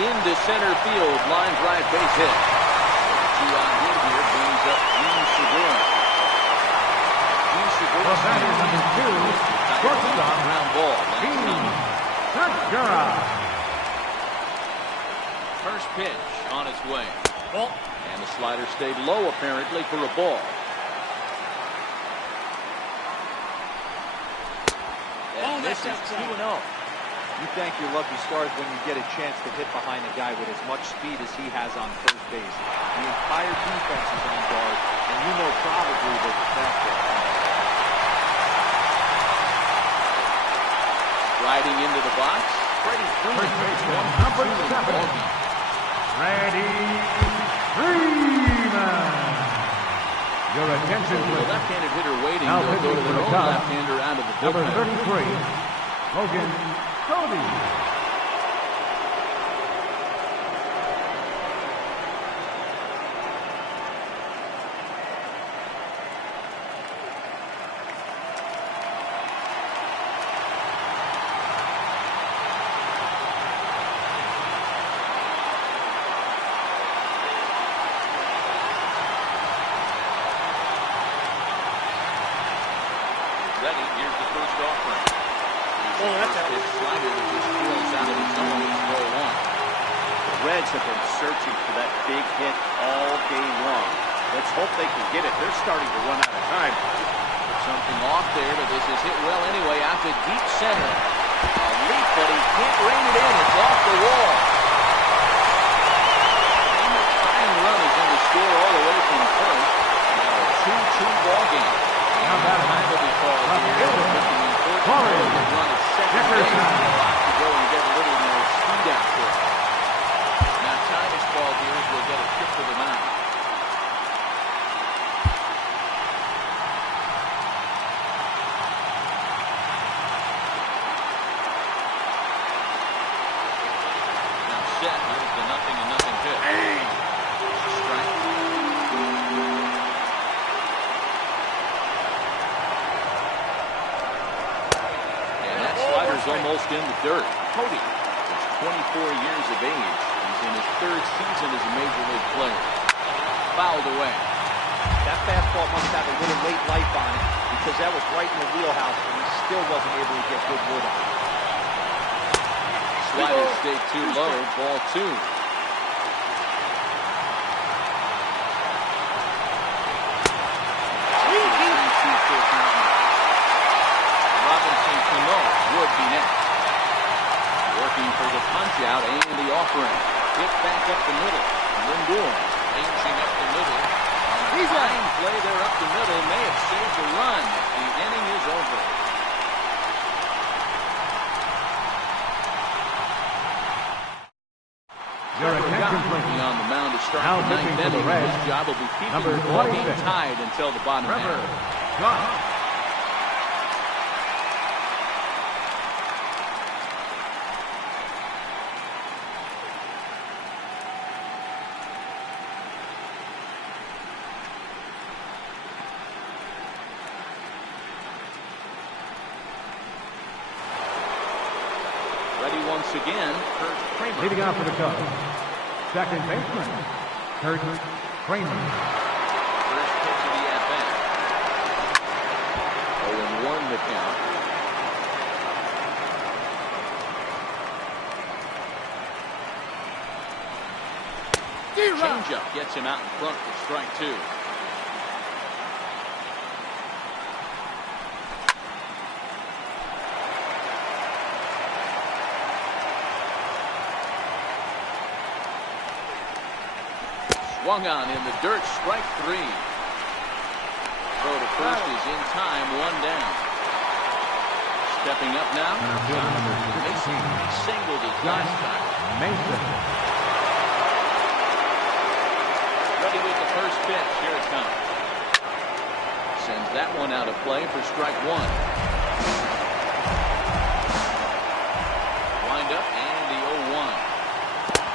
Into center field, line drive base hit. 2-out hit here brings up Gene Segura. Gene Segura. The batter, number 2, shortstop, ground ball. Gene Segura. First pitch on its way. And the slider stayed low apparently for a ball. And this is 2-0. You thank your lucky stars when you get a chance to hit behind a guy with as much speed as he has on first base. The entire defense is on guard, and you know probably that the fastball. Riding into the box, Freddie Freeman. Number 7, Freddie Freeman. Your attention, The please. left-handed hitter waiting. Now They'll go to pitching their for own the Cubs, left-hander out of the number bullpen. 33, Logan Cody. Ready, here's the first offering. That's a slider that just drills out of the zone. It's ball 1. The Reds have been searching for that big hit all game long. Let's hope they can get it. They're starting to run out of time. Something off there, but this is hit well anyway out to deep center. A leap, but he can't rein it in. It's off the wall. And the tying run is in the score all the way from first. Now a 2-2 ball game. Now batting, Time will be called here. Corey The run is second base. Dickerson. A lot to go and get a little more speed out there. Now time is called here as we'll get a trip to the mound. Now set. Here's the 0-0 pitch. Strike. And that slider's almost in the dirt. Cody is 24 years of age. He's in his 3rd season as a major league player. Fouled away. That fastball must have a little late life on it because that was right in the wheelhouse, and he still wasn't able to get good wood on it. Slider stayed too low. Ball 2. Robinson Cano would be next. Working for the punch out and the offering. Hit back up the middle. Lindor ranging up the middle. On a fine play there up the middle. May have saved the run. The inning is over. Your attention, Be please. on the mound to start Now the pitching 9th for the inning. Reds, His job will be keeping number the ball game 26, tied until the bottom Trevor half. Scott. Ready once again, Kurt Kramer. Leading off for the Cubs, second baseman, Kurt Kramer. First pitch of the at-bat. 0-1 the count. Changeup gets him out in front for strike 2. Swung on in the dirt, strike 3. Throw to first is in time, 1 down. Stepping up now, Number 16, He singled his last time. Mason. Ready with the first pitch, here it comes. Sends that one out of play for strike 1. Wind up and the 0-1.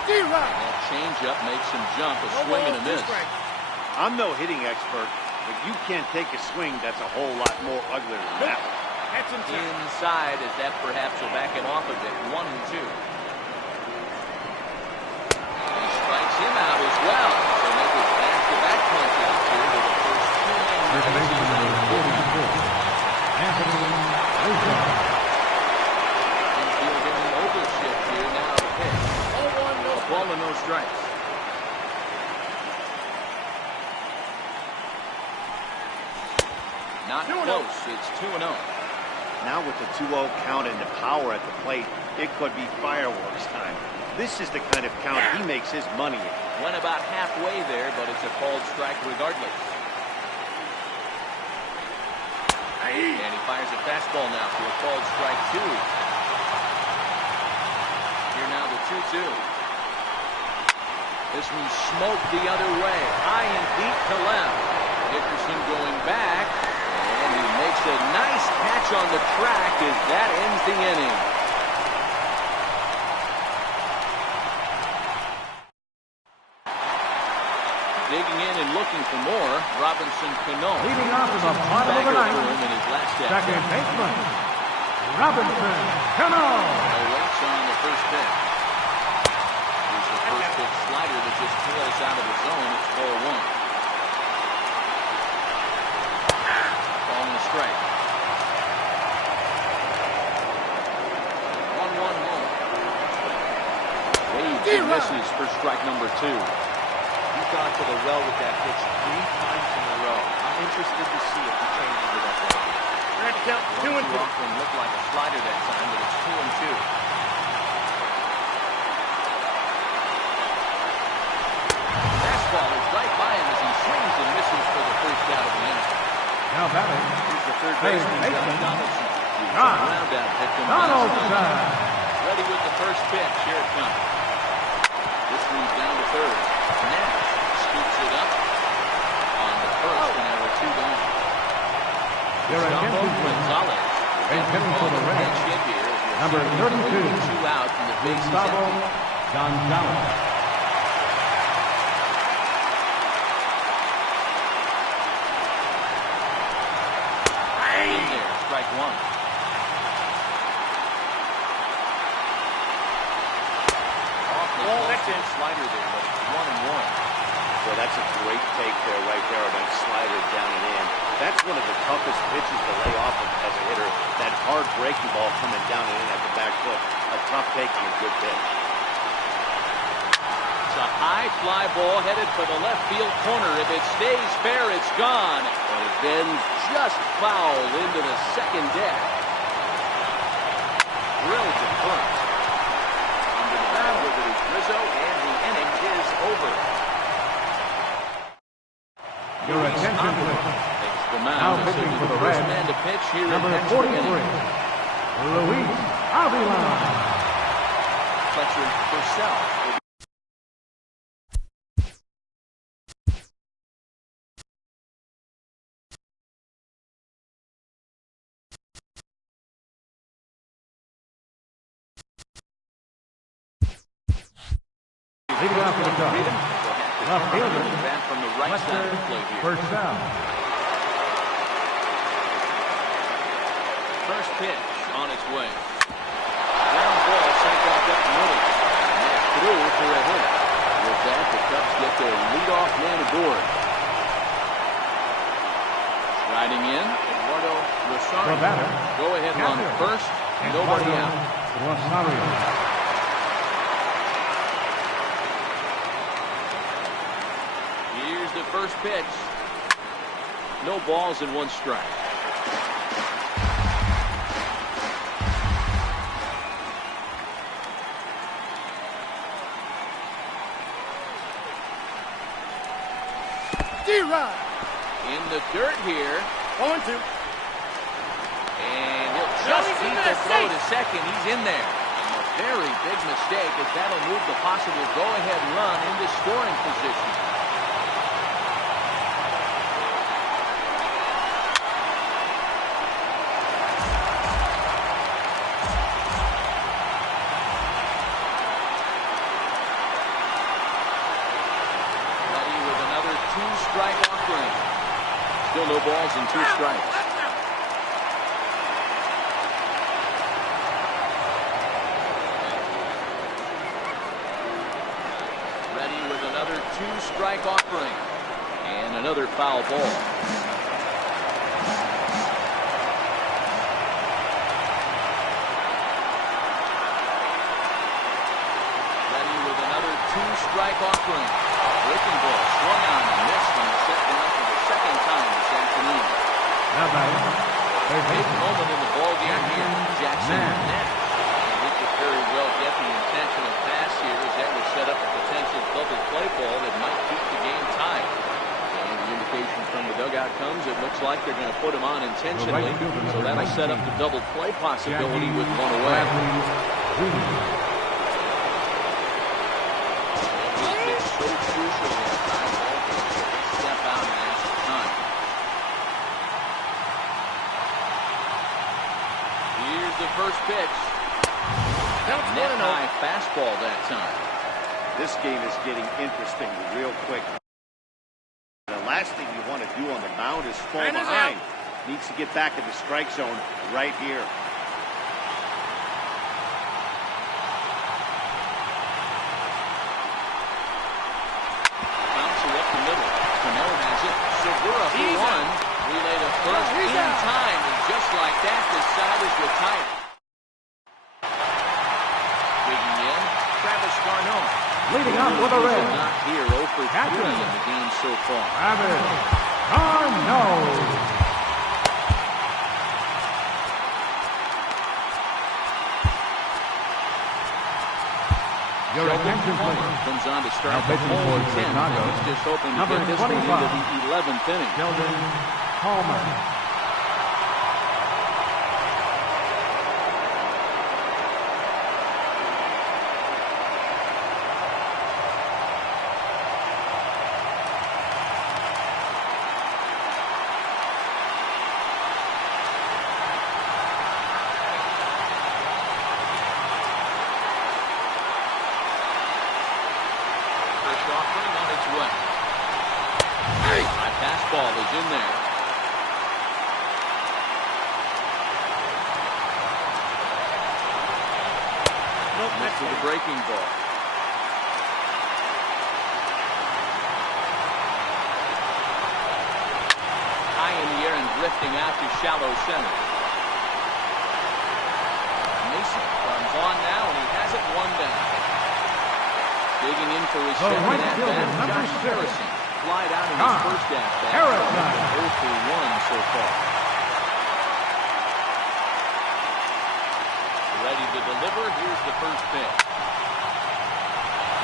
That changeup makes him jump, a swing and a miss. I'm no hitting expert, but you can't take a swing that's a whole lot more ugly than that one. Inside, as that perhaps will back it off a bit. 1-2. He strikes him out as well. So make it back-to-back punches here with the first two men. Infield in the overshift here. Now the pitch. 0-1, no ball and no strikes. Not close. It's 2-0. Now with the 2-0 count and the power at the plate, it could be fireworks time. This is the kind of count he makes his money in. Went about halfway there, but it's a called strike regardless. And he fires a fastball now for a called strike 2. Here now the 2-2. This one smoked the other way. High and deep to left. Dickerson going back. And he makes a nice catch on the track as that ends the inning. Digging in and looking for more, Robinson Cano. Leading off in the bottom of the ninth, in his last second baseman, Robinson Cano. No waits on the first pitch. Here's the first pitch slider that just tails out of the zone. It's 4-1. Calling a strike. 1-1 home. Waves and misses for strike number 2. He's gone to the well with that pitch 3 times in a row. I'm interested to see if he changes it up there. We're at count 2-2. Often looked like a slider that time, but it's 2-2. Fastball is right by him as he swings and misses for the first out of the inning. Now batting, Here's the third baseman, John Donaldson. John Ground out hit him Donaldson. ready with the first pitch. Here it comes. This moves down to third. Nash scoops it up on the first, and there were 2 down. Your Gustavo attention, please. Gonzalez. And hitting for the Reds, Pitch hit here. number 32, 2 out from the bases Gustavo empty. Gonzalez. In there, strike 1. That's a slider there, but it's 1-1. Well, that's a great take there, right there, on that slider down and in. That's one of the toughest pitches to lay off of as a hitter. That hard breaking ball coming down and in at the back foot. A tough take on a good pitch. It's a high fly ball headed for the left field corner. If it stays fair, it's gone. And it bends just foul into the second deck. Drilled to first. Under the bat with it is Rizzo, and the inning is over. Your attention, please. Takes the Now mound. pitching This for is the first Reds, man to pitch here number in 43, Luis. Luis Avila. Fletcher Purcell. Leading off for the Cubs, left fielder, Bat from the right side of the plate here. Purcell. First pitch on its way. Ground ball sent back up the middle. And that's through for a hit. With that, the Cubs get their leadoff man aboard. Riding in, Eduardo Rosario. The batter, Go ahead run catcher, first, nobody Eduardo out. Rosario. Here's the first pitch. No balls and 1 strike. D-Rod. In the dirt here. 0-2. And he'll just he's in beat the there, throw safe. to second. He's in there. And a very big mistake, as that'll move the possible go-ahead run into scoring position. Ready with another 2-strike Still no balls and 2 strikes. Ready with another 2-strike offering. And another foul ball. Ready with another 2-strike offering. Breaking ball swung on and missed and set down for the second time this afternoon. Big moment in the ball game here. Jackson Nash. He could very well get the intentional pass here as that would set up a potential double play ball that might keep the game tied. And the indication from the dugout comes, it looks like they're going to put him on intentionally, so that'll set up the double play possibility with 1 away. It's so crucial in time ball games that they step out and ask for time. Here's the first pitch. Net high fastball that time. This game is getting interesting real quick. The last thing you want to do on the mound is fall behind. Needs to get back in the strike zone right here. Bouncer up the middle. Cano has it. Segura for 1. Relay to first in time, and just like that, the side is retired. Digging in, Travis Garneau. Leading up with a red. Not here, 0 for 3 in the game so far. Travis Garneau. Your attention, please. Comes on to start Now the pitching hole for in 10. Chicago. He's just hoping to Number get this one 25. into the 11th inning. Sheldon Palmer. Offering on its way. High fastball is in there. Missed with a breaking ball. High in the air and drifting out to shallow center. Mason comes on now and he has it 1 down. Digging in for his second right at fielder, bat, number Josh 6. Harrison. Flied out in his first at bat. Harrison. 0 for 1 so far. Ready to deliver. Here's the first pitch.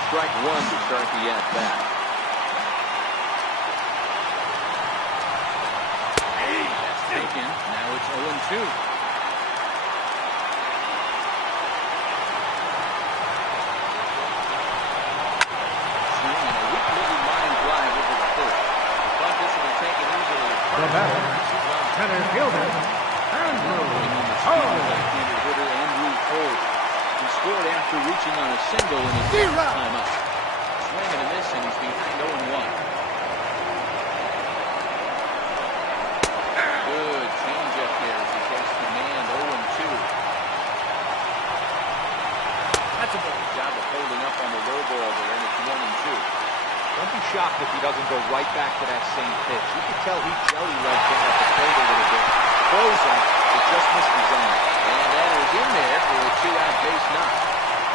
Strike 1 to start the at bat. That's taken. Now it's 0-2. The batter, center fielder, Andrew Holt. Hitter Andrew Holt. He scored after reaching on a single in his time up. Swing and a miss, and he's behind 0-1. Good changeup there as he takes command. 0-2. That's a good job of holding up on the low ball there, and it's 1-2. Don't be shocked if he doesn't go right back to that same pitch. You can tell he jelly-legged in at the plate a little bit. Frozen, but just missed his own. And that is in there for a 2-out base knock.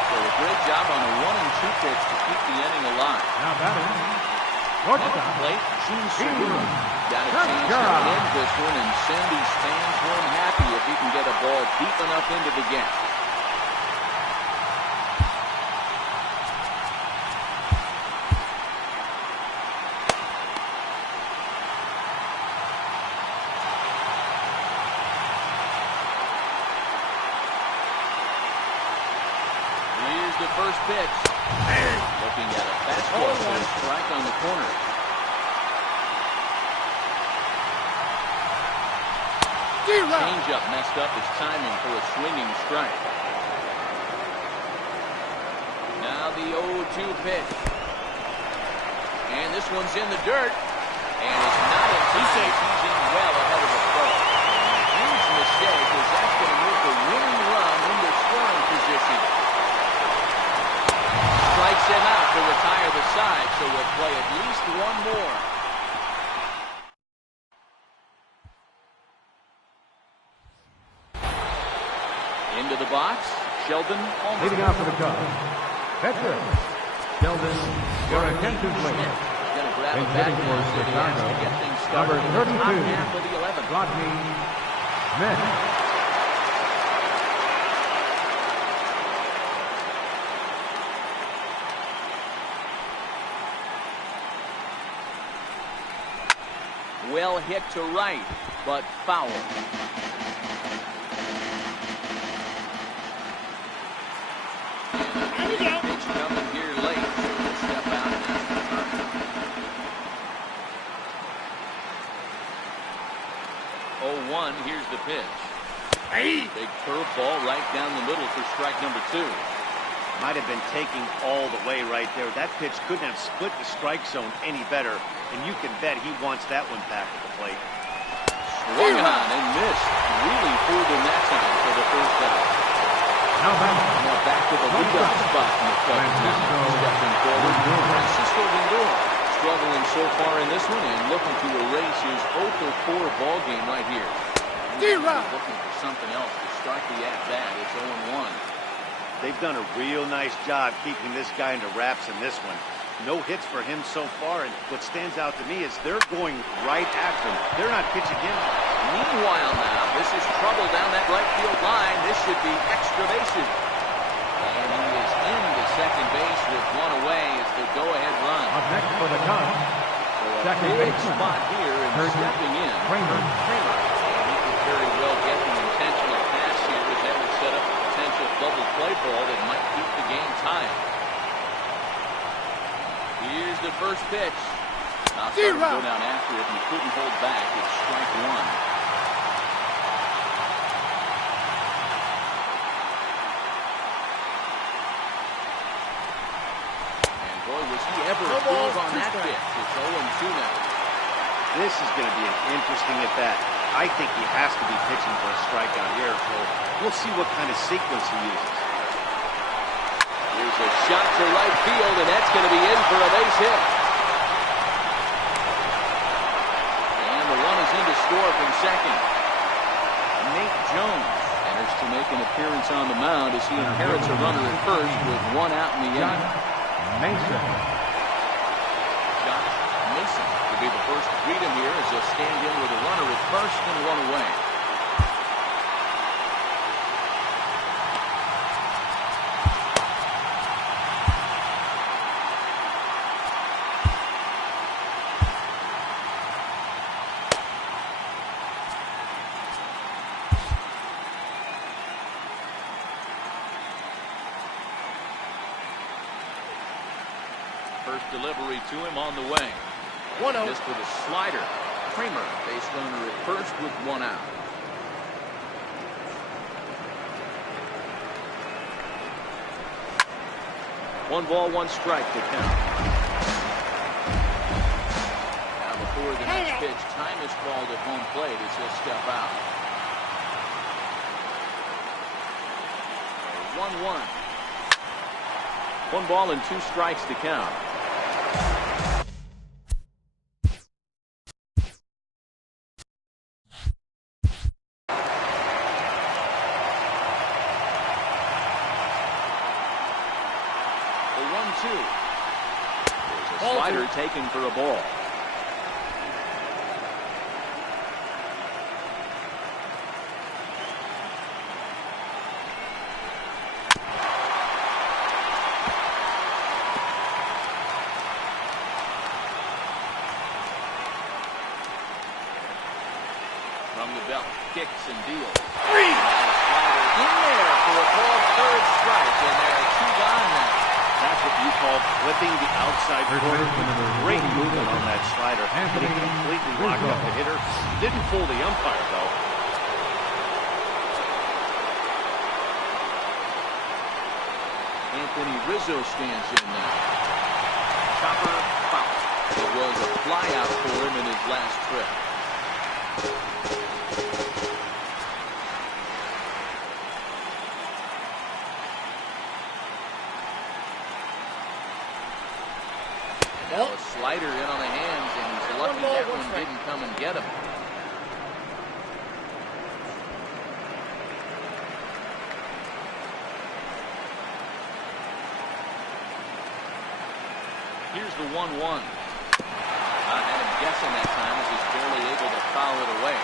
So a great job on a 1-2 pitch to keep the inning alive. Now batting, At the plate, Gene Segura. Got a chance to end this one and send these fans home happy if he can get a ball deep enough into the gap. Here's the first pitch. Looking at a fastball for a strike on the corner. Changeup messed up his timing for a swinging strike. Now the 0-2 pitch. And this one's in the dirt. And it's not in time. He's in well ahead of the throw. Huge mistake, as that's going to move the winning run into scoring position. Strikes him out to retire the side, so we'll play at least one more. Into the box, Sheldon Allman. Leading off for the Cubs, veteran Sheldon, your attention please. Going to grab a And bat hitting now, for so he has to get things started number in the top 32, half of the 11th. Rodney Smith. Well hit to right, but foul. Pitch coming here late, so we'll step out now. 0-1, here's the pitch. Big curveball right down the middle for strike number 2. Might have been taking all the way right there. That pitch couldn't have split the strike zone any better, and you can bet he wants that one back at the plate. Swung on and missed. Really fooled him that time for the first out. Now Back to the leadoff spot in the Cubs now. Stepping forward, Francisco Lindor. Struggling so far in this one and looking to erase his 0-4 ball game right here. Looking for something else to start the at-bat. It's 0-1. They've done a real nice job keeping this guy into wraps in this one. No hits for him so far, and what stands out to me is they're going right after him. They're not pitching him. Meanwhile now, this is trouble down that right field line. This should be extra bases. And he is into second base with one away as the go-ahead run. up next for the Cubs, So a second big baseman, spot here and stepping in. Kramer. And he could very well get the intentional pass here as that would set up a potential double play ball that might keep the game tied. Here's the first pitch. Now starting to go down after it and couldn't hold back. It's strike 1. And boy, was he ever improved on that pitch. It's 0-2 now. This is going to be an interesting at-bat. I think he has to be pitching for a strikeout here, so we'll see what kind of sequence he uses. Here's a shot to right field, and that's going to be in for a base hit. And the run is in to score from second. Nate Jones enters to make an appearance on the mound as he inherits a runner at first with one out in the inning. Mason. Josh Mason will be the first to greet him here as he'll stand in with a runner at first and one away. First delivery to him on the way. 1-0. Missed with a slider. Kramer, base runner at first with one out. One ball, one strike to count. Now before the next pitch, time is called at home plate as he'll step out. 1-1. One ball and two strikes to count. There's a slider taken for a ball. From the belt, kicks and deals. Slider in there for a called third strike, and there are two gone now. That's what you call flipping the outside corner. Great movement on that slider. And he completely locked up the hitter. Didn't fool the umpire, though. Anthony Rizzo stands in now. Chopper foul. It was a fly out for him, and his last trip. Well, a slider in on the hands, and he's lucky that one didn't come and get him. Here's the 1-1. I had him guessing that time as he's barely able to foul it away.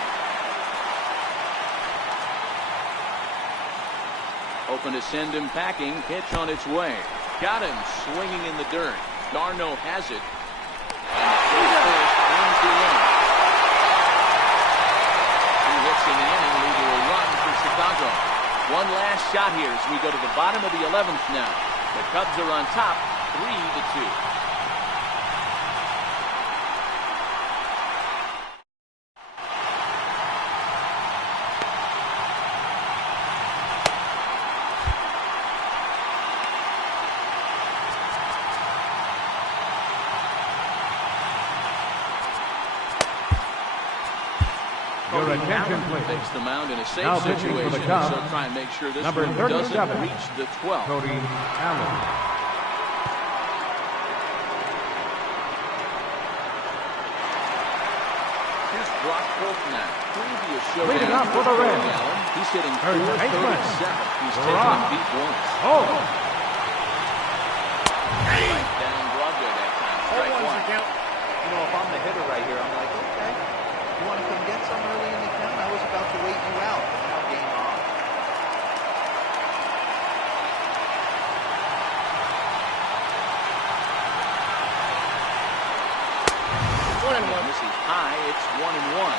Open to send him packing. Pitch on its way. Got him swinging in the dirt. Darno has it. And the first brings the in. He hits in the inning, leaving a run for Chicago. One last shot here as we go to the bottom of the 11th now. The Cubs are on top, 3-2. Your attention, please. Takes the mound in a safe Now pitching for situation, the Cubs, so try and make sure this number one doesn't 37, reach the 12th. Cody Allen. Here's Brock Holt now. Previous showdown Leading off for the Cody Reds. Allen. He's hitting Third baseman. 437. He's taken Rock. him deep once. Oh, Right down Broadway that time. Strike one. You know, if I'm the hitter right here, I'm like, okay, you want to come get some early in the count? I was about to wait you out. Now game on. This is high. It's 1-1.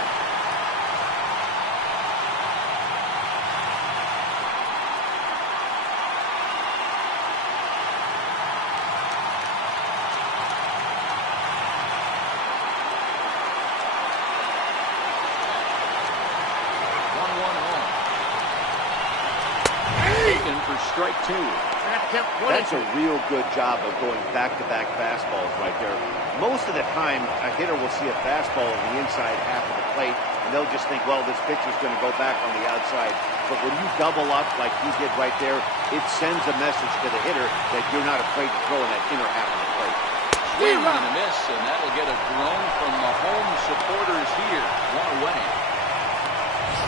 For strike two. That's a real good job of going back-to-back fastballs right there. Most of the time, a hitter will see a fastball on the inside half of the plate, and they'll just think, well, this pitcher's going to go back on the outside. But when you double up like he did right there, it sends a message to the hitter that you're not afraid to throw in that inner half of the plate. Swing and a miss, and that'll get a groan from the home supporters here. One away.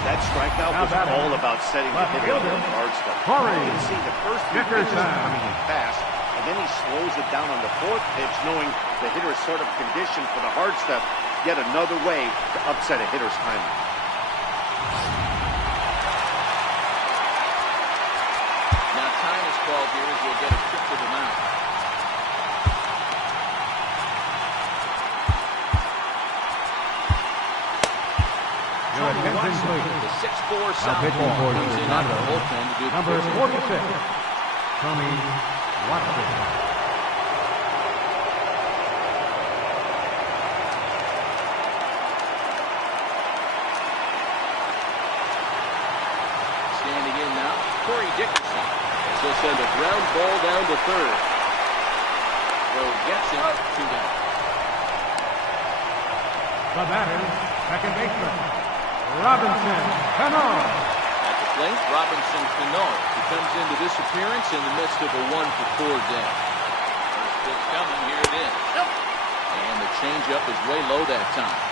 That strikeout was all about setting the hitter up on the hard stuff. You can see the first three pitches coming in fast, and then he slows it down on the fourth pitch, knowing the hitter is sort of conditioned for the hard stuff. Yet another way to upset a hitter's timing. Now time is called here as we'll get a trip to the mound. your attention, please. The 6'4" Now southpaw pitching for comes in out of the bullpen to do the number pitching. 46, Tony Watson. Standing in now, Corey Dickerson. He'll send a ground ball down to third. Rowe gets it, 2 down. The batter, second baseman, Robinson Cano. At the plate, Robinson Cano. He comes into this appearance in the midst of a 1-for-4 day. First pitch coming, here it is. And the changeup is way low that time.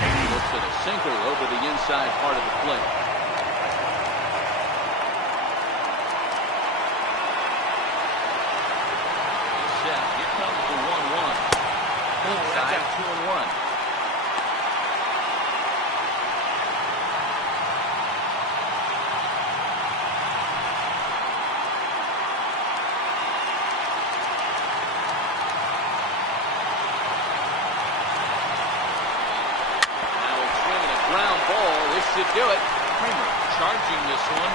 He looks at a sinker over the inside part of the plate. Here comes the 1-1. Inside 2-1. Now it's swinging a ground ball. This should do it. Kramer charging this one.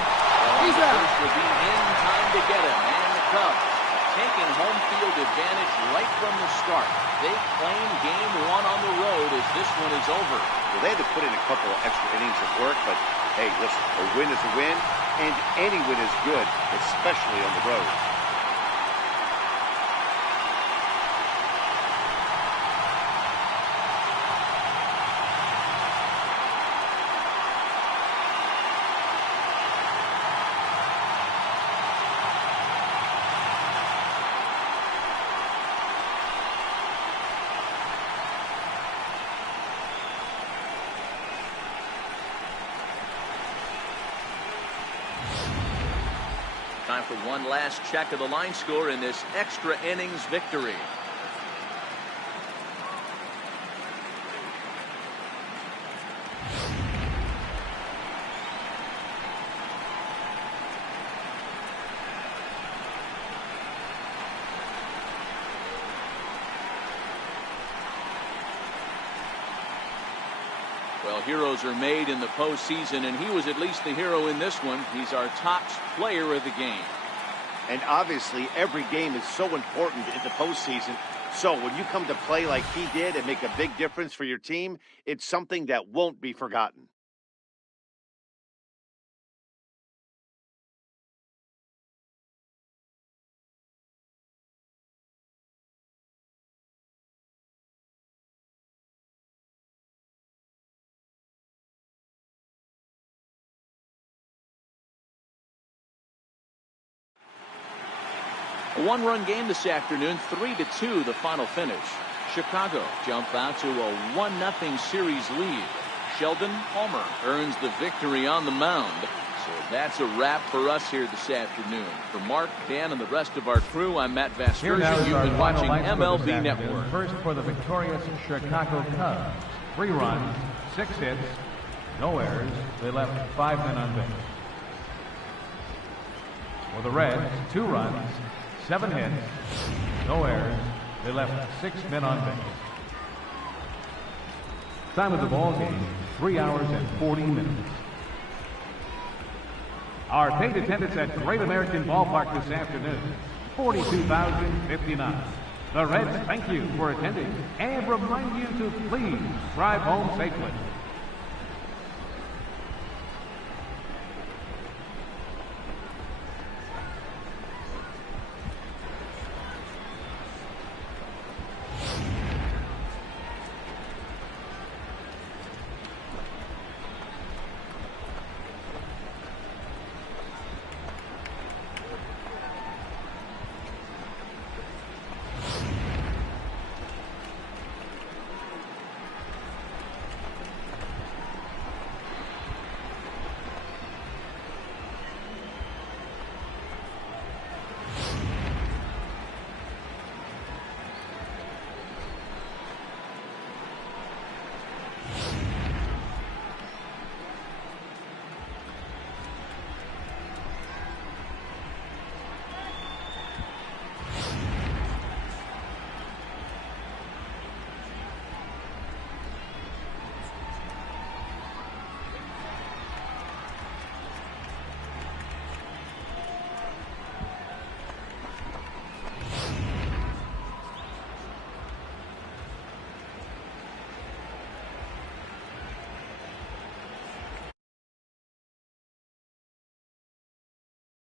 He's out. Would be in time to get him. And the Cubs taking home field advantage right from the start. They claim game 1 on the road as this one is over. Well, they had to put in a couple of extra innings of work, but hey, listen, a win is a win, and any win is good, especially on the road. Time for one last check of the line score in this extra innings victory. Well, heroes are made in the postseason, and he was at least the hero in this one. He's our top player of the game. And obviously, every game is so important in the postseason. So when you come to play like he did and make a big difference for your team, it's something that won't be forgotten. A one-run game this afternoon, 3-2 the final finish. Chicago jump out to a 1-0 series lead. Sheldon Palmer earns the victory on the mound. So that's a wrap for us here this afternoon. For Mark, Dan, and the rest of our crew, I'm Matt Vasgersian. You've been watching MLB Network. First for the victorious Chicago Cubs. 3 runs, 6 hits, no errors. They left 5 men on base. For the Reds, 2 runs, 7 hits, no errors. They left 6 men on base. Time of the ball game, 3 hours and 40 minutes. Our paid attendance at Great American Ballpark this afternoon, 42,059. The Reds thank you for attending and remind you to please drive home safely.